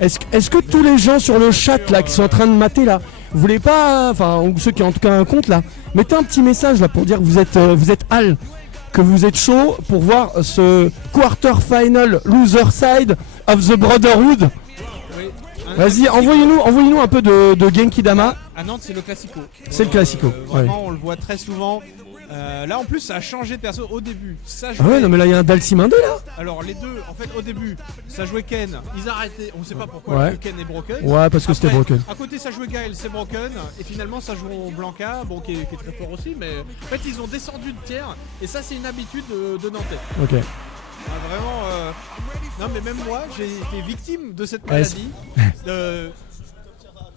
Est-ce que tous les gens sur le chat là qui sont en train de mater là, vous voulez pas, enfin ou ceux qui ont en tout cas un compte là, mettez un petit message là pour dire que vous êtes Al, que vous êtes chaud pour voir ce quarter final loser side of the Brotherhood. Oui. Vas-y, envoyez-nous un peu de Genki Dama. À Nantes, c'est le classico. C'est le classico. Vraiment, on le voit très souvent. Là, en plus, ça a changé de perso au début. Ça jouait... Ah ouais, non mais là il y a un Dalsim 1-2 là. Alors les deux, en fait, au début, ça jouait Ken. Ils arrêtaient. On sait pas pourquoi Ouais. que Ken est broken. Ouais, parce que c'était Après, broken. À côté, ça jouait Gaël, c'est broken. Et finalement, ça joue Blanca, bon, qui est très fort aussi. Mais en fait, ils ont descendu de tiers. Et ça, c'est une habitude de Nantais. Ok. Ah, vraiment. Non, mais même moi, j'ai été victime de cette maladie.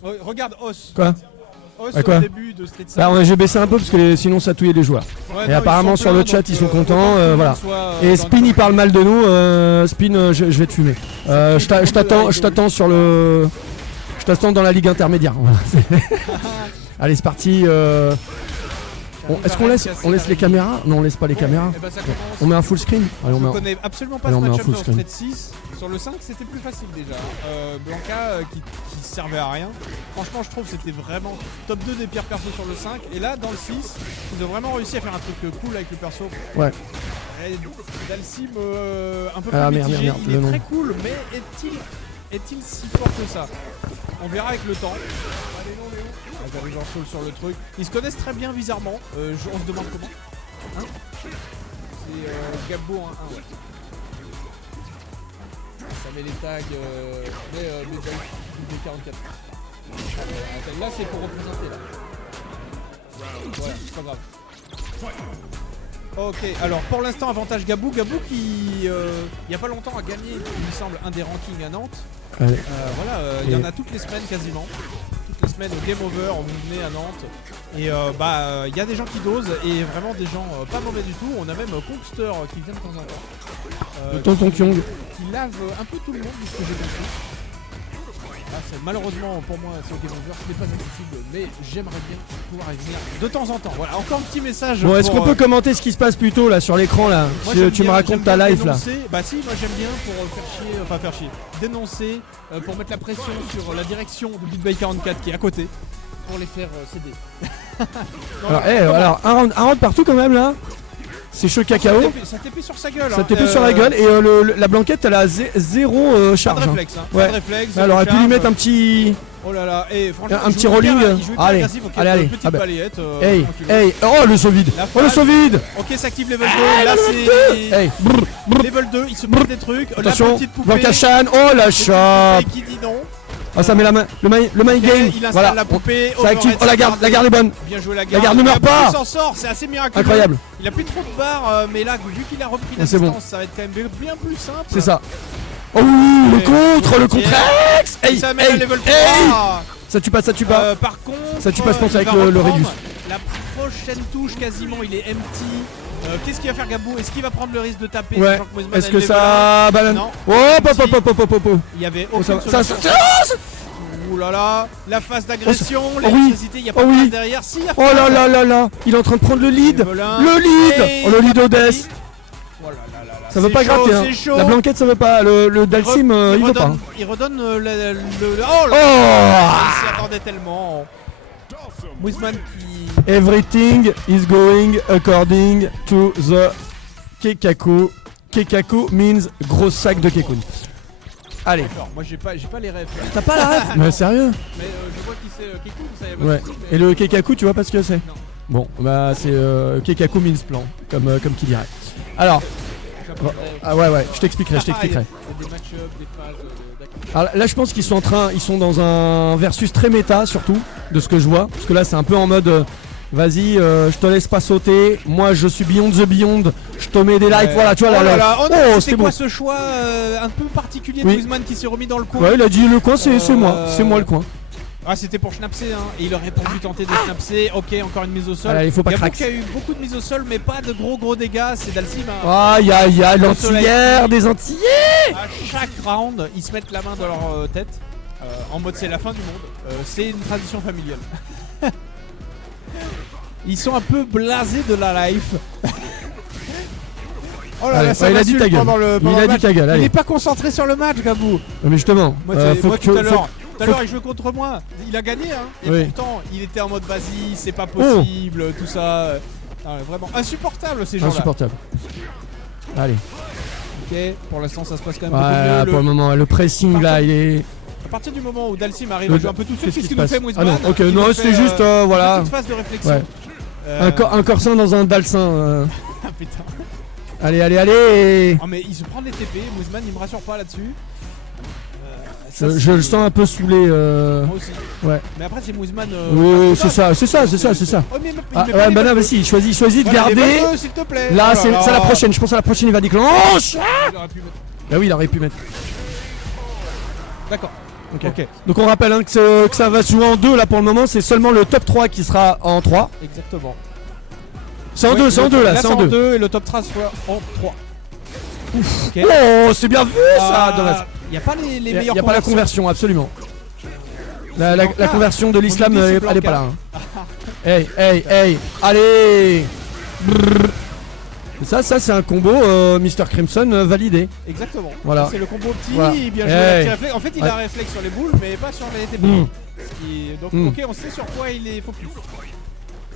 Regarde Os. Quoi? Os quoi au début de Street 5. Bah j'ai baissé un peu parce que sinon ça touillait les joueurs. Ouais, Et non, apparemment ils sont sur le pleins, chat donc, ils sont contents, autant que tout le monde voilà. soit, Et dans Spin le il parle mal de nous, Spin je vais te fumer. Je t'attends sur le... Je t'attends dans la ligue intermédiaire. Voilà. Allez c'est parti. Est-ce qu'on laisse les caméras? Non on laisse pas les caméras. Eh ben, ça commence. On met un full screen. Allez, Je connais absolument pas Allez, ce on met un match-up full sur screen. Street 6. Sur le 5 c'était plus facile déjà. Blanca qui servait à rien. Franchement je trouve que c'était vraiment top 2 des pires persos sur le 5. Et là dans le 6 ils ont vraiment réussi à faire un truc cool avec le perso. Ouais. Dalsim un peu Ah, plus merde, mitigé. merde, Il le est nom. très cool mais est-il si fort que ça? On verra avec le temps. J'arrive en soul sur le truc. Ils se connaissent très bien bizarrement. On se demande comment. Hein? C'est Gabbo 1-1 ouais. Ça met les tags mais B44. Là c'est pour représenter là. Voilà, c'est pas grave. Ok, alors pour l'instant avantage Gabou. Gabou qui il y a pas longtemps a gagné il me semble un des rankings à Nantes. Allez. Voilà, il y en a toutes les semaines quasiment. Toutes les semaines au Game Over, on venait à Nantes. Et il y a des gens qui dosent et vraiment des gens pas mauvais du tout. On a même Kongster qui vient de temps en temps. Le tonton Kyong. Qui lave un peu tout le monde, de ce que j'ai compris. Là, malheureusement pour moi c'est au Game Over, ce n'est pas accessible, mais j'aimerais bien pouvoir y venir de temps en temps. Voilà, encore un petit message. Bon, est-ce qu'on peut commenter ce qui se passe plutôt là sur l'écran là? Moi, Si tu me racontes ta life là. Bah si, moi j'aime bien pour faire chier, dénoncer, pour mettre la pression sur la direction de BitBay 44 qui est à côté, pour les faire céder. Alors, un round partout quand même là. C'est chaud cacao. Ça t'épée sur sa gueule. Ça t'épée sur la gueule et la blanquette elle a zéro charge. Pas de réflexe, hein. Ouais. Pas de réflexe. Elle aurait pu lui mettre un petit... Oh là là, et franchement, un petit rolling. Allez, allez. Petite balayette. Hey, hey, oh le saut vide. Oh le saut vide. Ok, ça active level 2. Là c'est. Hey, level 2, il se passe des trucs. Attention, la petite poupée. Blanca-Chan, oh la chope. Qui dit non. Ah ça met la main, le mind game. Il installe Voilà. la poupée. Ça active. Oh la garde est bonne. Bien joué la garde. La garde ne meurt pas. Il s'en sort, c'est assez miraculeux. Incroyable. Il a plus trop de barres, mais là vu qu'il a repris la c'est distance, bon. ça va être quand même bien plus simple. C'est ça. Oh oui, le contre-ex. Hey, ça met hey, level 3. hey. Ça tue pas. Par contre, ça tue pas, je pense, avec il va le reprendre Régus. La prochaine touche quasiment, il est empty. Qu'est-ce qu'il va faire Gabou? Est-ce qu'il va prendre le risque de taper? Ouais. Est-ce que ça banane? Non. Oh. Il y avait aucune Ça. solution. Ouh là là, la phase d'agression, l'électricité, il y a pas de phase derrière. Si, il y a oh là, il est en train de prendre le lead. Le lead. Oh le lead Odess. Ça veut pas gratter hein. La blanquette ça veut pas, le Dalsim il veut pas. Il redonne le oh là. Il s'y attendait tellement. Wizman qui... Everything is going according to the Kekaku. Kekaku means gros sac de Kekun. Allez. D'accord, moi j'ai pas les refs. T'as pas la ref? Mais sérieux? Mais je vois qui c'est Kekun, ça y a pas ouais. de soucis, Et le Kekaku tu vois pas ce que c'est? Non. Bon bah c'est Kekaku means plan, comme qui dirait. Alors. Ah ouais, je t'expliquerai. Il y a des match-up, des phases alors là je pense qu'ils sont dans un versus très méta surtout, de ce que je vois. Parce que là c'est un peu en mode vas-y je te laisse pas sauter, moi je suis beyond the beyond, je te mets des likes, voilà tu vois là. Oh c'était quoi ce choix un peu particulier de Wizman qui s'est remis dans le coin? Ouais il a dit le coin c'est moi le coin. Ah c'était pour schnapser hein, et il aurait pas pu tenter de schnapser. Ok, encore une mise au sol. Alors, il faut pas craquer. Il y a eu beaucoup de mises au sol mais pas de gros dégâts, c'est Dalsim hein. Ah il y a l'antillère des antillais. À chaque round ils se mettent la main dans leur tête en mode c'est la fin du monde. C'est une tradition familiale. Ils sont un peu blasés de la life. Oh là Allez, là, ça il a dit m'insulte ta gueule. pendant le Il a dit match. ta gueule, Il allez. est pas concentré sur le match, Gabou. Mais justement, Moi, faut moi, que tout à tu- l'heure, faut- il jouait contre moi. Il a gagné, hein. Et Oui. pourtant, il était en mode vas-y, c'est pas possible, tout ça. Ah, vraiment insupportable ces gens-là. Insupportable. Allez. Ok, pour l'instant, ça se passe quand même Ouais, beaucoup pour le mieux. moment, le pressing là, il est. À partir du moment où Dalsim arrive à jouer un peu tout seul, Qu'est-ce qu'est-ce qui qu'il nous se fait, passe? Mouzman? Ah non, ok, Il non, nous c'était fait, juste, voilà. Une petite phase de réflexion. Ouais. Un corsin dans un dalsin. Ah putain. Allez, allez, allez. Oh, mais il se prend des TP, Mouzman, il me rassure pas là-dessus. Je le sens un peu saoulé. Moi aussi. Ouais. Mais après, c'est Mouzman. Oui, c'est ça, c'est ça, c'est ça, c'est ça. Oh, mais il Ah, met pas ouais, les bah non, balles. mais si, il choisit de Voilà, les garder. balles, s'il te plaît. Là, Oh c'est là la là. prochaine. Je pense à la prochaine, il va déclencher. Il aurait pu mettre. Ah oui, il aurait pu mettre. D'accord. Ok. Ok. Donc on rappelle hein, que ça va se jouer en 2 là pour le moment. C'est seulement le top 3 qui sera en 3. Exactement. C'est en Ouais, 2, c'est en 2 là, c'est en 2. 2 et le top 3 soit en 3. Ok. Oh, c'est bien vu ça. Dommage. Il n'y a pas les Il n'y meilleurs a pas la conversion, absolument. La conversion de l'islam, On nous dit elle est c'est pas là. Blanca. hein. Hey, hey, hey, allez. Brrr. Et ça c'est un combo Mr. Crimson validé. Exactement. Voilà. C'est le combo petit, Voilà. bien joué. Hey. Petit réflexe. En fait, il Ouais. a un réflexe sur les boules, mais pas sur les TP. Mm. Donc, Mm. ok, on sait sur quoi il est focus.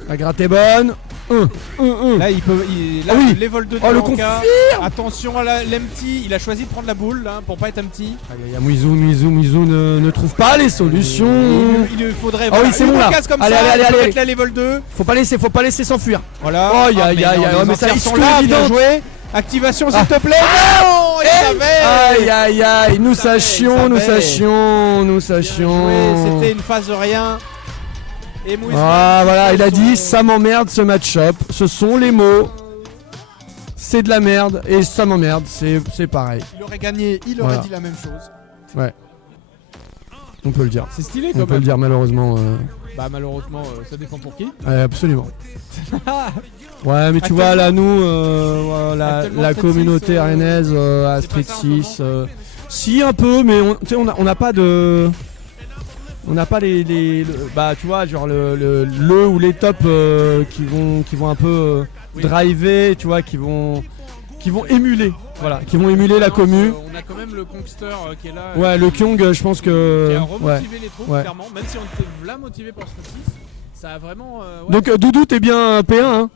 La gratte est bonne. Là, il peut. Là, Ah oui. les vols de Oh, le Blanca. Attention à l'empty. Il a choisi de prendre la boule là, pour pas être empty. Il y a Muizu ne trouve pas les solutions. Il lui faudrait. Ah oui, c'est une bon, là. case comme Allez, ça. allez, il peut allez. mettre la level 2. Faut pas laisser s'enfuir. Voilà. Oh, y a- Ah, y a- mais y a- non, ouais, les mais ça entières risque sont là, bien évident. joué. Activation s'il Ah. te plaît. Non, il savait. Aïe aïe aïe, nous savait, sachions, il nous savait. sachions, nous Bien sachions. joué, c'était une phase de rien. Et Mouzman, Ah voilà, il a son- dit ça m'emmerde ce match-up. Ce sont les mots. C'est de la merde et ça m'emmerde, c'est pareil. Il aurait gagné, il aurait Voilà. dit la même chose. On peut le dire. C'est stylé On quand peut le même. dire malheureusement. Bah malheureusement, ça dépend pour qui. Absolument. Ouais, mais tu vois là nous, la Actuellement, Street communauté 6, rennaise à c'est Street pas ça, en ce 6, si un peu, mais tu sais, on n'a pas de, on n'a pas bah tu vois genre le ou les tops qui vont un peu Oui. driver, tu vois, qui vont émuler, voilà, qui vont émuler la commu. On a quand même le Kongster qui est là. Ouais, le Kyung, je pense Qui que a ouais. remotivé les troupes, ouais. clairement. Même si on était là motivé pour Street 6, ça a vraiment. Ouais, Donc Doudou, t'es bien P1 hein.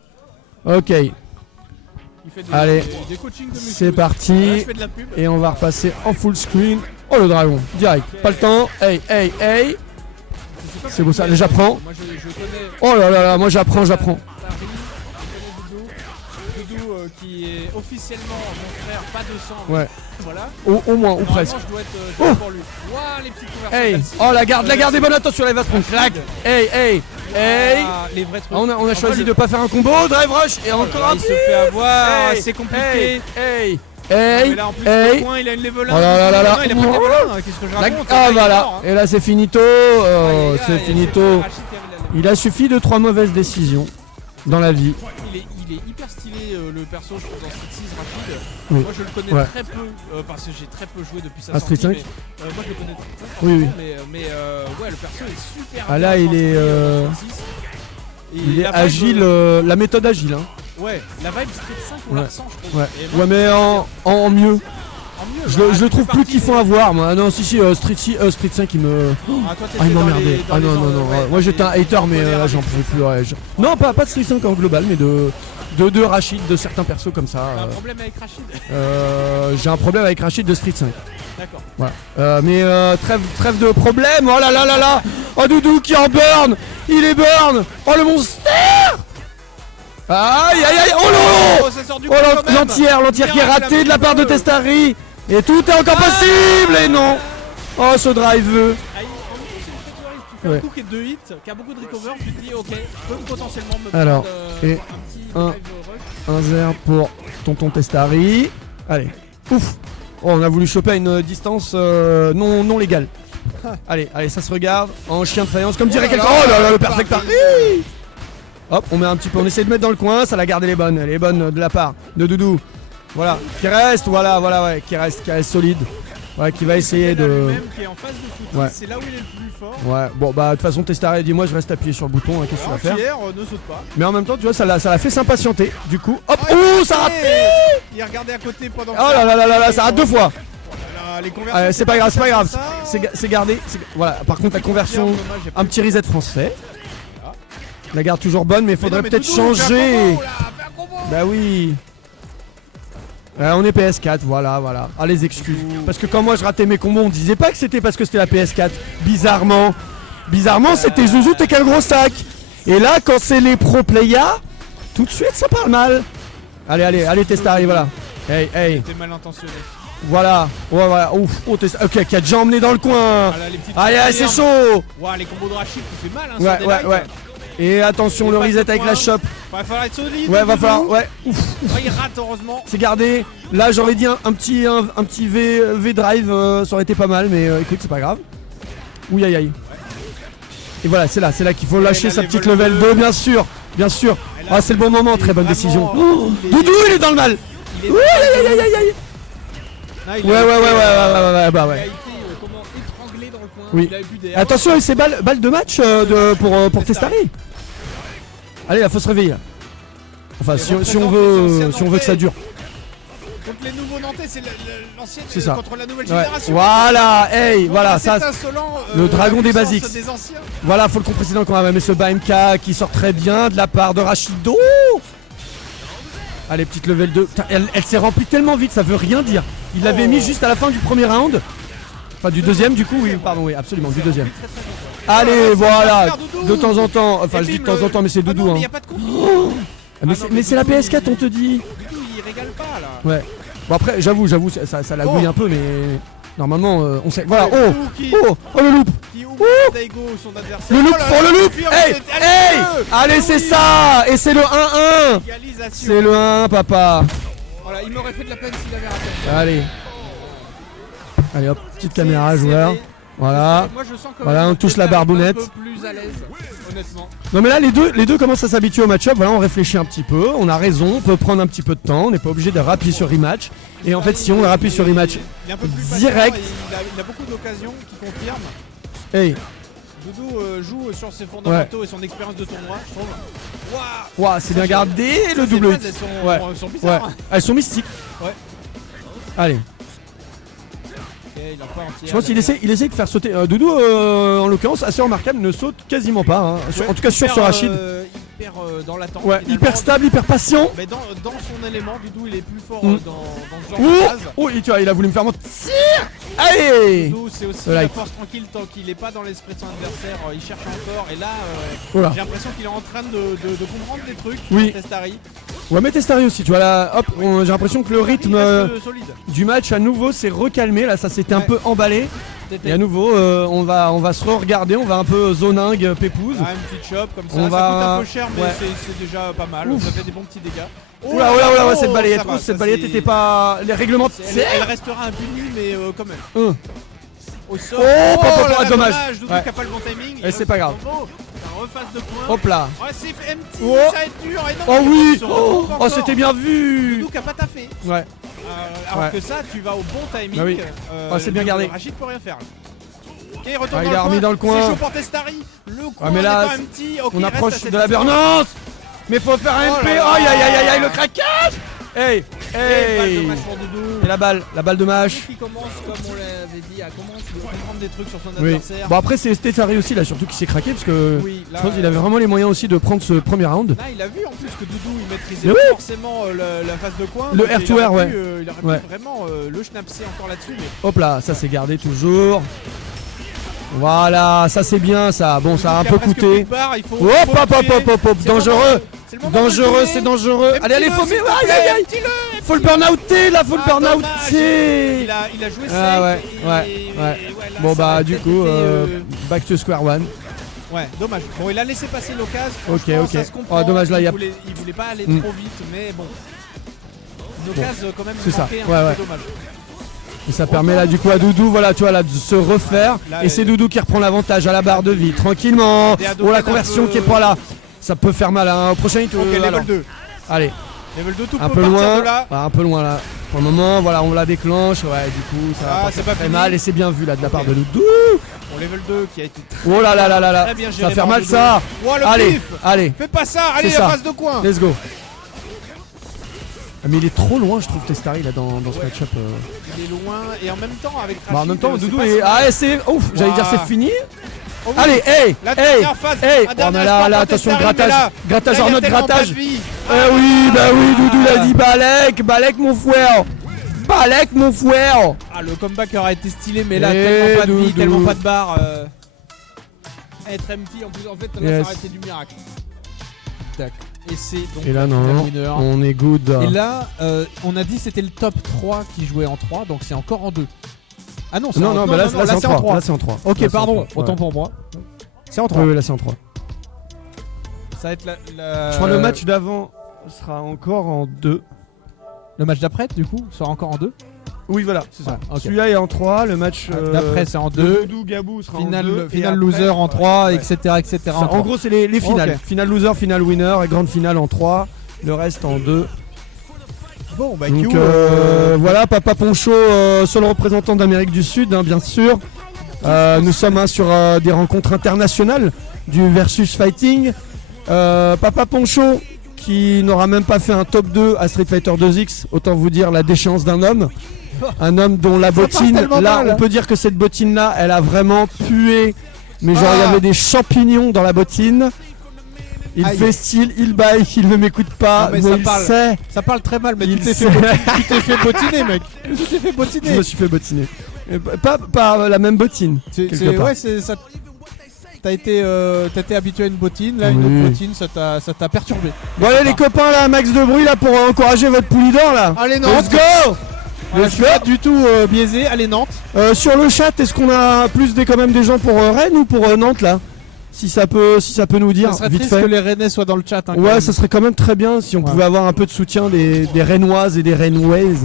Ok, il fait allez, des coachings de muscu. c'est parti. Là, je fais de la pub. Et on va repasser en full screen. Oh le dragon, direct, pas le temps. Hey, hey, hey. Je sais pas C'est beau ça, comment j'apprends. Moi je connais. Oh là là là, moi j'apprends. Paris, je connais Doudou. Doudou qui est officiellement mon frère, pas de sang. mais Ouais, Voilà. au moins, ou Normalement, presque. je dois être Oh. pour lui. Waouh, les petites conversions. Hey, Dalsim. oh la garde est bonne, attention, elle va se prendre claque. Hey, hey, hey. Ah, les vrais trucs. On a En choisi vrai, de pas faire un combo, drive rush et encore un il se fait avoir, Hey, c'est compliqué. Hey, hey, Mais hey, là en plus hey. le point, il a une level 1. Oh là là là là. Non, il a pas de level 1. Qu'est-ce que je raconte? Ah Il est voilà, mort, hein. et là c'est finito, Aïe, aïe, c'est aïe, finito. Rachid qui avait la level. Il a suffi de 3 mauvaises décisions dans la vie. Il est hyper stylé le perso je trouve dans Street 6 Rachid. Oui. Moi je le connais Ouais. très peu parce que j'ai très peu joué depuis sa À sortie. Street 5? Mais, moi je le connais très peu. Oui, oui. Mais ouais le perso est super. Ah, bien là, il transcrit, est, dans Street 6. Et Il est la vibe, agile, la méthode agile. Hein. Ouais, la vibe Street 5 on la Ouais. ressent je trouve. Ouais, Et moi, ouais mais en mieux. en mieux, Je voilà, le tu trouve fais plus partie kiffant des- à voir moi. Ah non si Street 5 il me. Ah, toi, Ah il t'étais dans m'emmerdait. les- dans Ah les non ans, non non. ouais, Moi j'étais un hater mais les là j'en pouvais plus. Ouais. Non pas de Street 5 en global mais de Rachid, de certains persos comme ça. T'as un problème avec Rachid? J'ai un problème avec Rachid de Street 5. D'accord. Voilà. Mais trêve de problème. Oh là là là là. Oh Doudou qui en burn. Il est burn. Oh le monster. Aïe aïe aïe. Oh là là. Ça sort du Oh coup, quand même. l'entière qui est Miracle, ratée de la part de un petit peu. Testari. Et tout est encore possible. Et non. Oh ce drive. Ah, en même temps, c'est une petite soirée. Tu fais Ouais. un coup qui est 2 hits, qui a beaucoup de recover, tu te dis ok, je peux potentiellement me Alors, prendre et un petit un- drive rush. 1-0 pour tonton Testari. Allez. Ouf. Oh, on a voulu choper à une distance non légale. Allez, ça se regarde en chien de faïence comme dirait là quelqu'un. là, Oh là là le Paris. perfectari. Hop, on met un petit peu, on essaie de mettre dans le coin, ça la garde les bonnes de la part de Doudou. Voilà, qui reste, voilà, ouais, qui reste solide. Ouais, qui va essayer de. Lui-même qui est en phase de footing, Ouais. c'est là où il est le plus fort. Ouais, bon bah de toute façon Testaré dit moi je reste appuyé sur le bouton, hein, qu'est-ce que tu vas faire? Hier, ne saute pas. Mais en même temps tu vois ça l'a fait s'impatienter. Du coup, hop, Ah, ouh ça rate. Il regardait à côté pendant. Oh là là là là là, ça rate 2 fois. Les conversions, C'est pas grave, c'est pas grave. ça. C'est gardé. Voilà, par contre la conversion, Dommage, j'ai pas un petit reset français. La garde toujours bonne mais il faudrait Mais non, mais peut-être Doudou, fais un changer. combo, là, fais un combo. Bah oui. On est PS4, voilà. Ah les excuses. Parce que quand moi je ratais mes combos, on disait pas que c'était parce que c'était la PS4. Bizarrement, c'était Zouzou, t'es quel gros sac. Et là, quand c'est les pro players, tout de suite ça parle mal. Allez, Testaré, voilà. Hey. T'es mal intentionné. Voilà. Ouais, voilà. Ouf. Oh, ok, qui a déjà emmené dans le coin. Voilà, les petites Allez, c'est prières. chaud. Ouah, les combos de Rachid, tu fais mal, hein, sur des lights. Ouais. Et attention, le passe reset de avec points. la shop. Va falloir être solide. Ouais, va Doudou. falloir. Ouais. Ouf. Oh, il rate, heureusement. C'est gardé. Là, j'aurais dit un petit V drive, ça aurait été pas mal, mais écoute, c'est pas grave. Ouh, aïe. Et voilà, c'est là qu'il faut lâcher la sa petite level level 2, 2. bien sûr. Et là, Ah, c'est le bon moment, très bonne vraiment, décision. il Oh, est- Doudou, il est dans le mal. Il est Ouh, aïe. Non, il Ouais, a été, bah Il a ouais. été comment étranglé dans le coin. Oui. Il a bu des. Attention, et c'est balle de match pour Testaré. Allez, là, faut se réveiller. Enfin, si on veut que ça dure. Donc les nouveaux Nantais, c'est l'ancienne C'est ça. contre la nouvelle Ouais. génération. Voilà, hey, Bon, voilà, bah, ça. c'est insolent, le dragon la des puissance basiques. des anciens. Voilà, faut le compresser dans le coin. Mais ce BMK qui sort très bien de la part de Rachido. Allez, petite level 2. Putain, elle s'est remplie tellement vite, ça veut rien dire. Il l'avait mis juste à la fin du premier round. Enfin, du deuxième, du coup, oui, pardon, oui, absolument, du deuxième. Allez, voilà, de temps en temps. Enfin, Et je dis de bim, temps en temps, mais c'est Ah Doudou. non, mais Hein. y a pas de conflit. Mais c'est la PS4, on te dit. Doudou, il régale pas là. Ouais. Bon, après, j'avoue, ça lagouille un peu, mais normalement, on sait. Voilà, Doudou qui le loop. ouvre Daigo, son adversaire. Le loop Oh là pour là, le loop. confirme, Hey, c'est- hey. Allez, Allez, c'est ça. Et c'est le 1-1. Égalisation. C'est le 1, papa. Voilà, il m'aurait fait de la peine s'il avait raté. Allez hop, petite caméra joueur. Voilà. Moi, je sens quand Voilà, même on touche la que barbounette. un peu plus à l'aise, honnêtement. Non mais là les deux commencent à s'habituer au match-up, voilà, on réfléchit un petit peu, on a raison, on peut prendre un petit peu de temps, on n'est pas obligé de rappuyer sur rematch. Et en fait si on rappuie sur rematch Il est un peu plus direct. patient et il a beaucoup d'occasions qui confirment. Hey, Doudou joue sur ses fondamentaux et son expérience de tournoi, je trouve. Waouh, ouah, c'est bien gardé le ces double phases, hit. elles sont, Ouais. sont Ouais, bizarres. hein. elles sont mystiques. Ouais. Allez, Ok, il a pas entière, je pense qu'il essaie de faire sauter. Doudou en l'occurrence assez remarquable, ne saute quasiment pas, hein. Ouais, En tout cas sur hyper, ce Rachid. Hyper dans l'attente. Ouais, finalement. hyper stable, hyper patient. Mais dans son élément, Doudou il est plus fort Mm. dans ce genre de phase. Oh, tu vois, il a voulu me faire monter. Allez. Doudou c'est aussi Le la light. force tranquille tant qu'il est pas dans l'esprit de son adversaire, il cherche encore et là Voilà. j'ai l'impression qu'il est en train de comprendre des trucs. Oui. Testari. Ouais, mais Testaré aussi, tu vois là, hop, j'ai l'impression que le rythme Il reste solide. du match à nouveau s'est recalmé, là ça s'était un Ouais. peu emballé. Et à nouveau on va se re-regarder, on va un peu zoningue, pépouze. Ah, une petite chop comme ça, On ça va- coûte un peu cher mais ouais. c'est déjà pas mal, Ouf. ça fait des bons petits dégâts. Oula, oh, cette balayette, ça va, cette ça, balayette c'est- était pas. Les règlements. Elle restera impunie mais quand même. Au sol. Oh, là là, dommage. Doudou Ouais. qui a pas le bon timing. Et c'est pas grave. Un reface de points. Hop là. Ouais, c'est empty, Oh. ça va être dur. Et non, Oh il oui. se retrouve Oh, encore. c'était bien vu. Doudou qui a pas taffé. Ouais. Alors Ouais. que ça, tu vas au bon timing. Bah oui. Oh, c'est bien gardé. Rachid peut rien faire. Ok, il retourne Ah, il dans a remis dans le coin. C'est chaud pour Testari. Le coin mais là, est pas empty. Ok, On il approche reste à de la cette distance. burnance. Mais faut faire un Oh MP. là là. Aïe aïe aïe aïe, le craquage. Hey, Et balle de hey. match pour Doudou. Et la balle de mâche. Qui commence, comme on l'avait dit, à comprendre des trucs sur son Oui. adversaire. Bon après c'est Testaré aussi là, surtout qui s'est craqué parce que Oui, là, je pense qu'il avait vraiment les moyens aussi de prendre ce premier round. Là, il a vu en plus que Doudou il maîtrisait Mais pas oui. forcément la phase de coin. Le donc air il to aurait air, pu, ouais. il aurait Ouais. pu vraiment le schnapser encore là-dessus. Mais Hop là, ça s'est gardé toujours. Voilà, ça c'est bien ça. Bon, ça a un il y peu presque coûté. plus de barre, il faut- Hop faut hop le hop tuer. hop hop hop, C'est le moment dangereux. de- c'est le moment de le Dangereux, tuer. c'est dangereux. Allez, allez, faut s'il te aïe plaît, aïe aïe. empty-le, Faut le empty-le. burn-outer là, faut le Ah, dommage. burn-outer. Il a joué safe. Ah ouais, et- ouais, et- ouais. là, Bon ça bah aurait du peut-être coup, été, back to square one. Ouais, dommage. Bon, il a laissé passer l'occasion. Ok, franchement, ok. ça se comprend. Oh, dommage, là, il y a- il voulait pas aller Mm. trop vite, mais bon. Une occasion quand même c'est ça. manquée, un Ouais, peu ouais. dommage. Et ça permet là du coup à Doudou, voilà, tu vois là de se refaire. Là, Et c'est Doudou qui reprend l'avantage à la barre de vie, tranquillement. Des Oh la Hadoken conversion un peu- qui est pas là. Ça peut faire mal hein. Au prochain hit. Ok, alors. level 2. Allez, Level 2, tout un peut peu partir loin. de là. Ouais, un peu loin là. Pour le moment, voilà, on la déclenche. Ouais, du coup, ça va pas c'est faire pas très fini. mal et c'est bien vu là de la part de Doudou. Pour level 2 qui a été très, Oh là là là là là. très bien géré Ça va faire par mal Doudou. ça. Oh, le Allez, pif. allez, Fais pas ça. Allez, C'est la ça. phase de coin. let's go. Ah, mais il est trop loin, je trouve, Testari là dans ce Ouais. match-up. Il est loin et en même temps avec Rachid. Bah, en même temps, c'est Doudou pas est. si Ah, mal. c'est. Ouf, j'allais dire Ouah. c'est fini. Oh oui. Allez, hey, La hey, dernière phase. hey. Un Oh, dernier mais espoir là, pour attention, Testari, mais grattage. là, Grattage, là, il y a Arnaud, tellement pas de grattage. vie. Oui, bah oui, Doudou l'a dit, Balek mon frère. Balek, mon frère. Ah, le comeback aurait été stylé, mais là, Eh, tellement pas de vie, Doudou. tellement pas de barre. Être empty, en plus, en fait, là, Yes. ça aurait été du miracle. Tac. Et c'est donc Et là, la finale non, winner. on est good. Et là, on a dit c'était le top 3 qui jouait en 3, donc c'est encore en 2. Ah non, c'est Non, en non, bah là, là, c'est en 3. Là, c'est en 3. Ok, pardon, autant pour moi. C'est en 3. Oui, là, c'est en 3. Ça va être Je crois le match d'avant sera encore en 2. Le match d'après, du coup, sera encore en 2. Oui, voilà, c'est ça. Ouais, ok. Celui-là est en 3, le match D'après, c'est en de 2. Doudou Gabou sera en 2. Finale loser en 3, etc. etc. Ça, en en 3. gros, c'est les finales. Ok. Finale loser, finale winner et grande finale en 3. Le reste en 2. Bon, bah, Donc Q, voilà, Papa Poncho, seul représentant d'Amérique du Sud, hein, bien sûr. Nous sommes hein, sur des rencontres internationales du versus fighting. Papa Poncho qui n'aura même pas fait un top 2 à Street Fighter 2X, autant vous dire la déchéance d'un homme. Un homme dont la bottine, tellement là mal. on peut dire que cette bottine là, elle a vraiment pué. Mais genre il y Ah. avait des champignons dans la bottine. Il Aïe. fait style, il bike, il ne m'écoute pas, Non, mais mais ça il parle. sait. ça parle très mal, mais Il tu t'es sait. fait bottiner, mec. Tu t'es fait Je bottiner. me suis fait bottiner. Pas la même bottine. quelque part. Ouais, c'est ça. T'as été habitué à une bottine, là, une Oui. autre bottine, ça t'a perturbé. Bon allez les copains là, max de bruit là pour encourager votre Poulidor là. Allez, Let's Nantes. go. Voilà, Let's je suis pas du tout biaisé. Allez, Nantes. Sur le chat, est-ce qu'on a plus quand même des gens pour Rennes ou pour Nantes là? Si ça peut nous dire Ça serait vite triste fait. que les Rennais soient dans le chat. Hein, quand Ouais, même. ça serait quand même très bien si on Ouais. pouvait avoir un peu de soutien des Rennoises et des Rennouaises.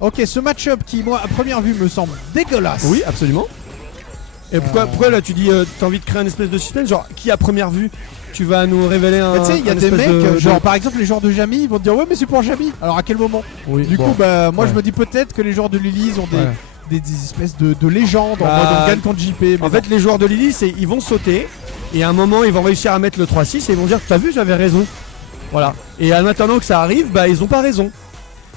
Ok, ce match-up qui, moi, à première vue, me semble dégueulasse. Oui, absolument. Et pourquoi là tu dis t'as envie de créer un espèce de suspense, genre qui à première vue tu vas nous révéler un. Mais tu sais, il y a un des espèce mecs, de- genre par exemple les joueurs de Jamy, ils vont te dire ouais, mais c'est pour Jamy. Alors à quel moment? Oui, Du bon. coup, bah, moi Ouais. je me dis peut-être que les joueurs de Lilies ont Ouais. des espèces de légendes en Bah, mode on gagne contre JP. Mais En fait, les joueurs de Lily, ils vont sauter et à un moment, ils vont réussir à mettre le 3-6 et ils vont dire t'as vu, j'avais raison. Voilà. Et en attendant que ça arrive, bah ils ont pas raison.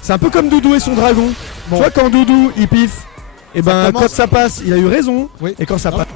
C'est un peu comme Doudou et son dragon. Bon. Tu vois, quand Doudou il piffe, et ben commence- quand ça passe, il a eu raison. Oui. Et quand ça Non. passe.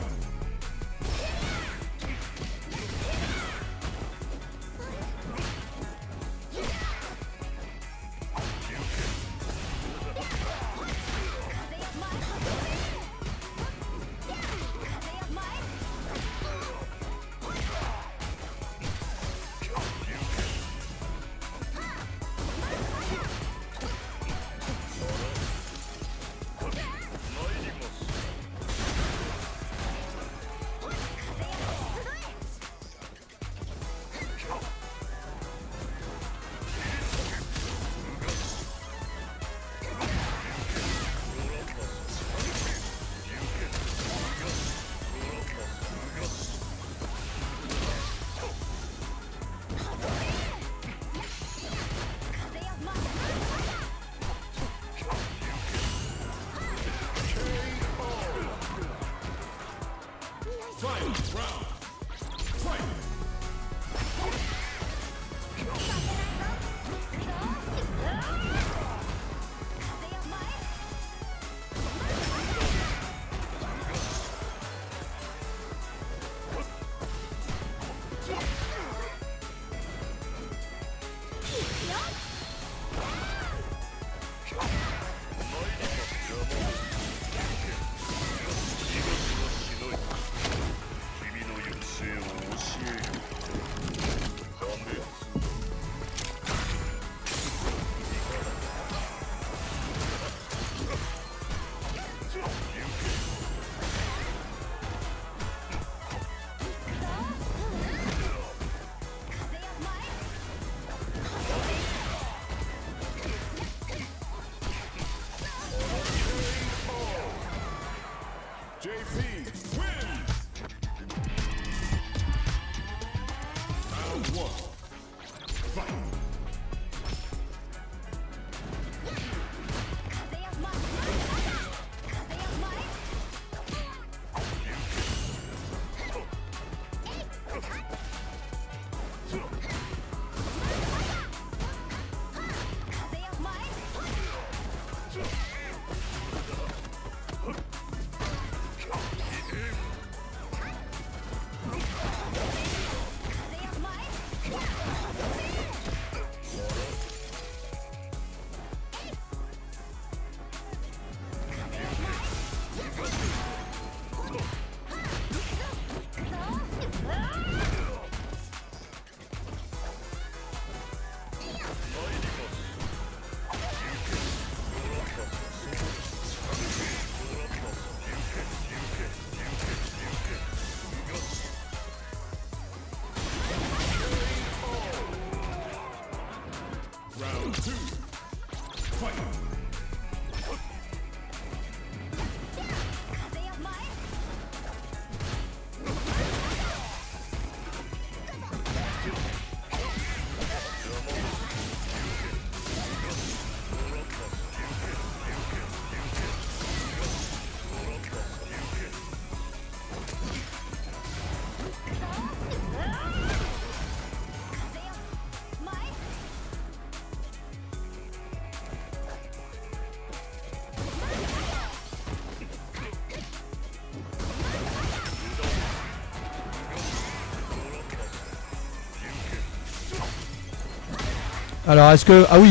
Alors est-ce que... Ah oui,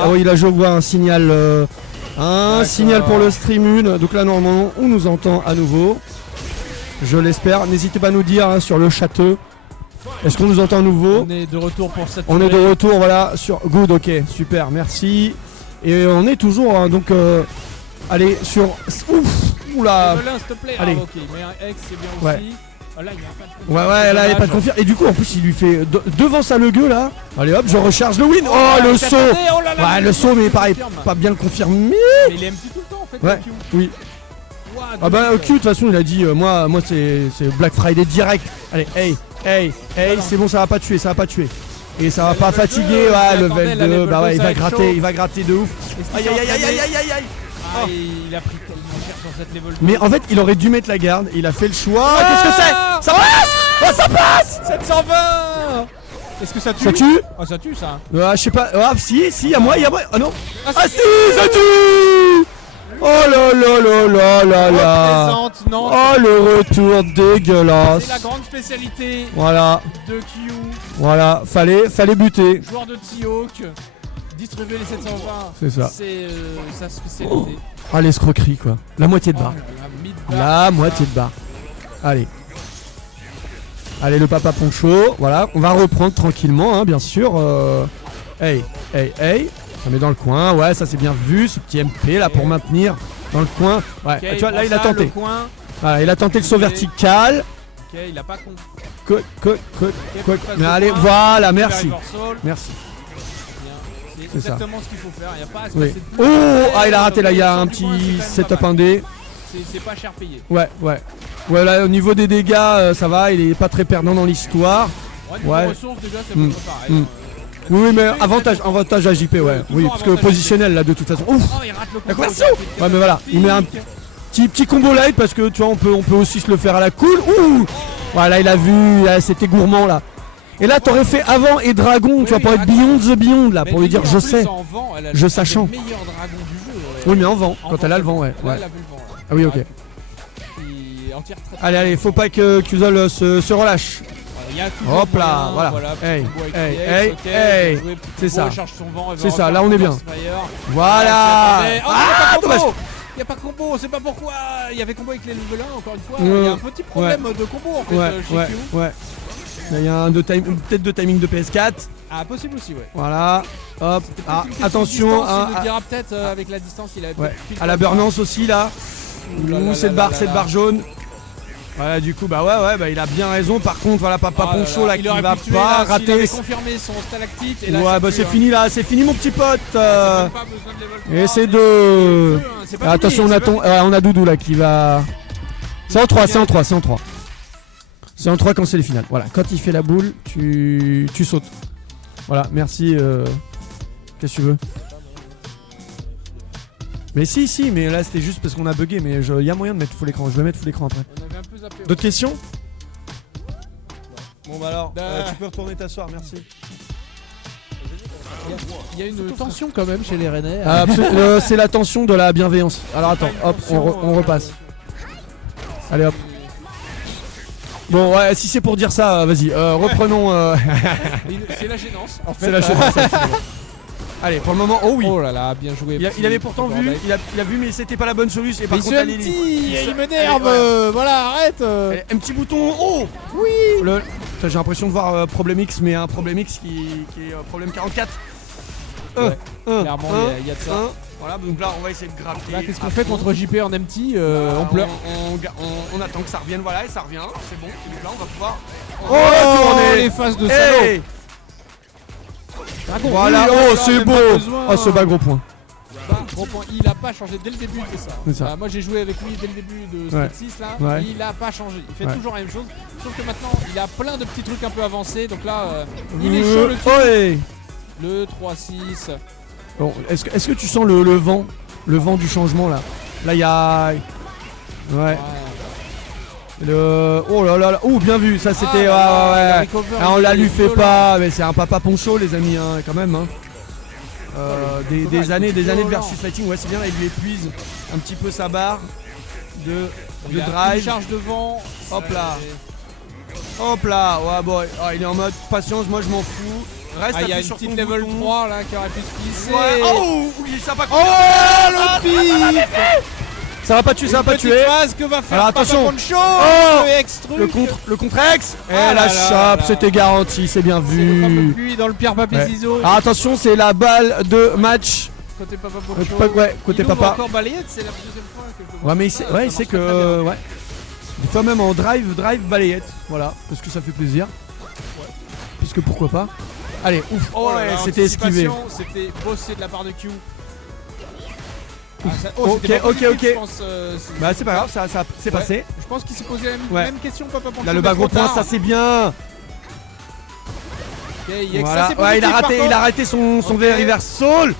ah oui, là je vois un signal... signal pour le stream 1. Donc là normalement on nous entend à nouveau. Je l'espère. N'hésitez pas à nous dire sur le château. Est-ce qu'on nous entend à nouveau? On est de retour pour cette On est de retour, voilà, sur Good, ok, super, merci. Et on est toujours, donc, allez, sur... Ouf, oula. S'il te plaît. Allez. Ok, mais un X c'est bien aussi. Là, il y a pas de Ouais, là, il n'y a pas de confirme. Et du coup, en plus, il lui fait devant ça le gueux, là. Allez, hop, je recharge le win. Oh, le saut. Ouais, le saut, mais pareil, pas bien le confirmer. Mais il aime tout le temps, en fait, ouais, le Q. oui. Ah bah, Q, de toute façon, il a dit, moi c'est Black Friday direct. Allez, hey, c'est bon, ça va pas tuer, Et ça va pas fatiguer, level 2, bah ouais, il va gratter de ouf. Aïe. Ah, il a pris tellement cher sur cette level 2. Mais en fait, il aurait dû mettre la garde, il a fait le choix. Qu'est-ce que c'est? Ça passe! Oh, ça passe! 720! Est-ce que ça tue? Ça tue? Oh, ça tue ça. Je sais pas. Si, y'a moi. Oh non! Ah si, ça tue! Oh là. Représente Nantes. Oh, le retour dégueulasse. C'est la grande spécialité voilà. de Q. Voilà, fallait buter. Joueur de T-Hawk. Distribuer les 720. C'est ça. C'est sa spécialité. Ah, l'escroquerie quoi. La moitié de barre. La moitié de barre. Allez, le papa poncho. Voilà, on va reprendre tranquillement, hein, bien sûr. Hey. Ça met dans le coin. Ouais, ça c'est bien vu. Ce petit MP là pour maintenir dans le coin. Ouais, okay, tu vois, là il a tenté. Voilà, il a tenté le saut vertical. Ok, il a pas con. Mais allez, voilà, merci. Merci. C'est exactement ce qu'il faut faire. Il y a pas à se oui. passer de plus. Il a raté là. Il y a un petit setup indé. C'est pas cher payé. Ouais. Ouais, là au niveau des dégâts, ça va. Il est pas très perdant dans l'histoire. Ouais. Ressources déjà, c'est pas pareil. Oui, mais avantage à JP, ouais. Oui, parce que positionnel là de toute façon. Ouf. Il rate le combo. Ouais, mais voilà, il met un petit combo light parce que tu vois, on peut aussi se le faire à la cool. Ouh. Voilà, il a vu, c'était gourmand là. Et là, t'aurais fait avant et dragon, tu vois, pour être Beyond the Beyond là, pour lui dire je sais, je sachant. Oui, mais en vent, quand elle a le vent, ouais. Ah oui, ok. Allez, faut pas que Qzol se relâche. Hop là, voilà. Hey. C'est ça. C'est ça, là on est bien. Voilà. Ah, dommage. Il n'y a pas combo, c'est pas pourquoi. Il y avait combo avec les level 1 encore une fois. Il y a un petit problème de combo en fait chez Q. Ouais. Il y a peut-être de timing de PS4. Ah, possible aussi, ouais. Voilà. Hop. Ah, attention. Il nous dira peut-être avec la distance, il a. À la burnance aussi là. Ouh, cette barre jaune. Voilà, du coup, bah il a bien raison. Par contre, voilà, papa Poncho là qui va pas rater. Il avait confirmé son stalactite. Et là, ouais, bah c'est fini là, c'est fini mon petit pote. Et c'est de. Attention, on a Doudou là qui va. C'est en 3. C'est en 3 quand c'est les finales. Voilà, quand il fait la boule, tu sautes. Voilà, merci. Qu'est-ce que tu veux? Mais si, mais là c'était juste parce qu'on a bugué, mais il y a moyen de mettre full écran, je vais mettre full écran après. D'autres questions? Bon bah alors, tu peux retourner t'asseoir, merci. Il y a une tension quand même chez les Rennais. C'est la tension de la bienveillance. Alors attends, hop, on repasse. Allez hop. Bon ouais, si c'est pour dire ça, vas-y, reprenons. C'est la gênance. En fait, c'est la gênance. Allez, pour le moment, oh oui. Oh là là, bien joué. Il avait pourtant vu, il a vu, mais c'était pas la bonne solution. Et par contre, il m'énerve. Voilà, arrête. Un petit bouton. Oh oui. J'ai l'impression de voir problème X, mais un problème X qui est problème 44. Clairement, il y a de ça. Voilà, donc là, on va essayer de gratter. Là, qu'est-ce qu'on fait contre JP en empty? On pleure. On attend que ça revienne. Voilà, et ça revient. C'est bon. Donc là, on va pouvoir. Oh, les phases de salaud. Voilà, c'est beau. Oh, ce bas gros point. Il a pas changé dès le début, c'est ça. Moi j'ai joué avec lui dès le début de Street 6 là, il a pas changé, il fait toujours la même chose, sauf que maintenant il a plein de petits trucs un peu avancés, donc là il est chaud le 3-6. Bon, est-ce que tu sens le vent du changement là? Là il y a... Ouais. Oh là là, oh bien vu, ça c'était... ouais. On la lui fait pas, mais c'est un papa poncho les amis, hein, quand même. Hein. Des années de versus fighting, ouais c'est bien, là il lui épuise un petit peu sa barre de drive. Une charge devant. Hop là, ouais bon, il est en mode patience, moi je m'en fous. Reste Ah, il y a appuyé une sur petite ton level bouton. 3 là qui aurait pu se glisser. Ouais. Oh, oui, ça va pas. Oh, le pif. Ça va pas tuer, ça va pas Petite tuer. phase que va faire Alors, Papa attention. Poncho. Oh, le ex-truc. Le contre-ex. Et Ah la là là chope, là. c'était garanti, c'est bien C'est le fameux vu. puits dans le pierre papier Ouais. ciseaux. Alors attention, c'est la balle de match. Côté Papa Poncho. Ouais, côté il ouvre papa. encore balayette, c'est la deuxième fois. quelque part. Ouais, mais Ça il marche sait très, très que. bien. Ouais. Des fois même en drive balayette. Voilà, parce que ça fait plaisir. Puisque pourquoi pas. Allez, ouf. Oh, là ouais, là, c'était esquivé. anticipation, C'était bossé de la part de Q. Ah, Ok, c'était pas ok, positif, ok. je pense, Bah, c'est pas grave, ça c'est Ouais. passé. Je pense qu'il s'est posé la Ouais. même question, Papa Poncho. Là, le mais bas gros trop point, tard. ça c'est bien. Ok, il y a que Voilà. ça, c'est Ouais, il a positif, raté, par il a contre. raté son Ok. V reverse soul.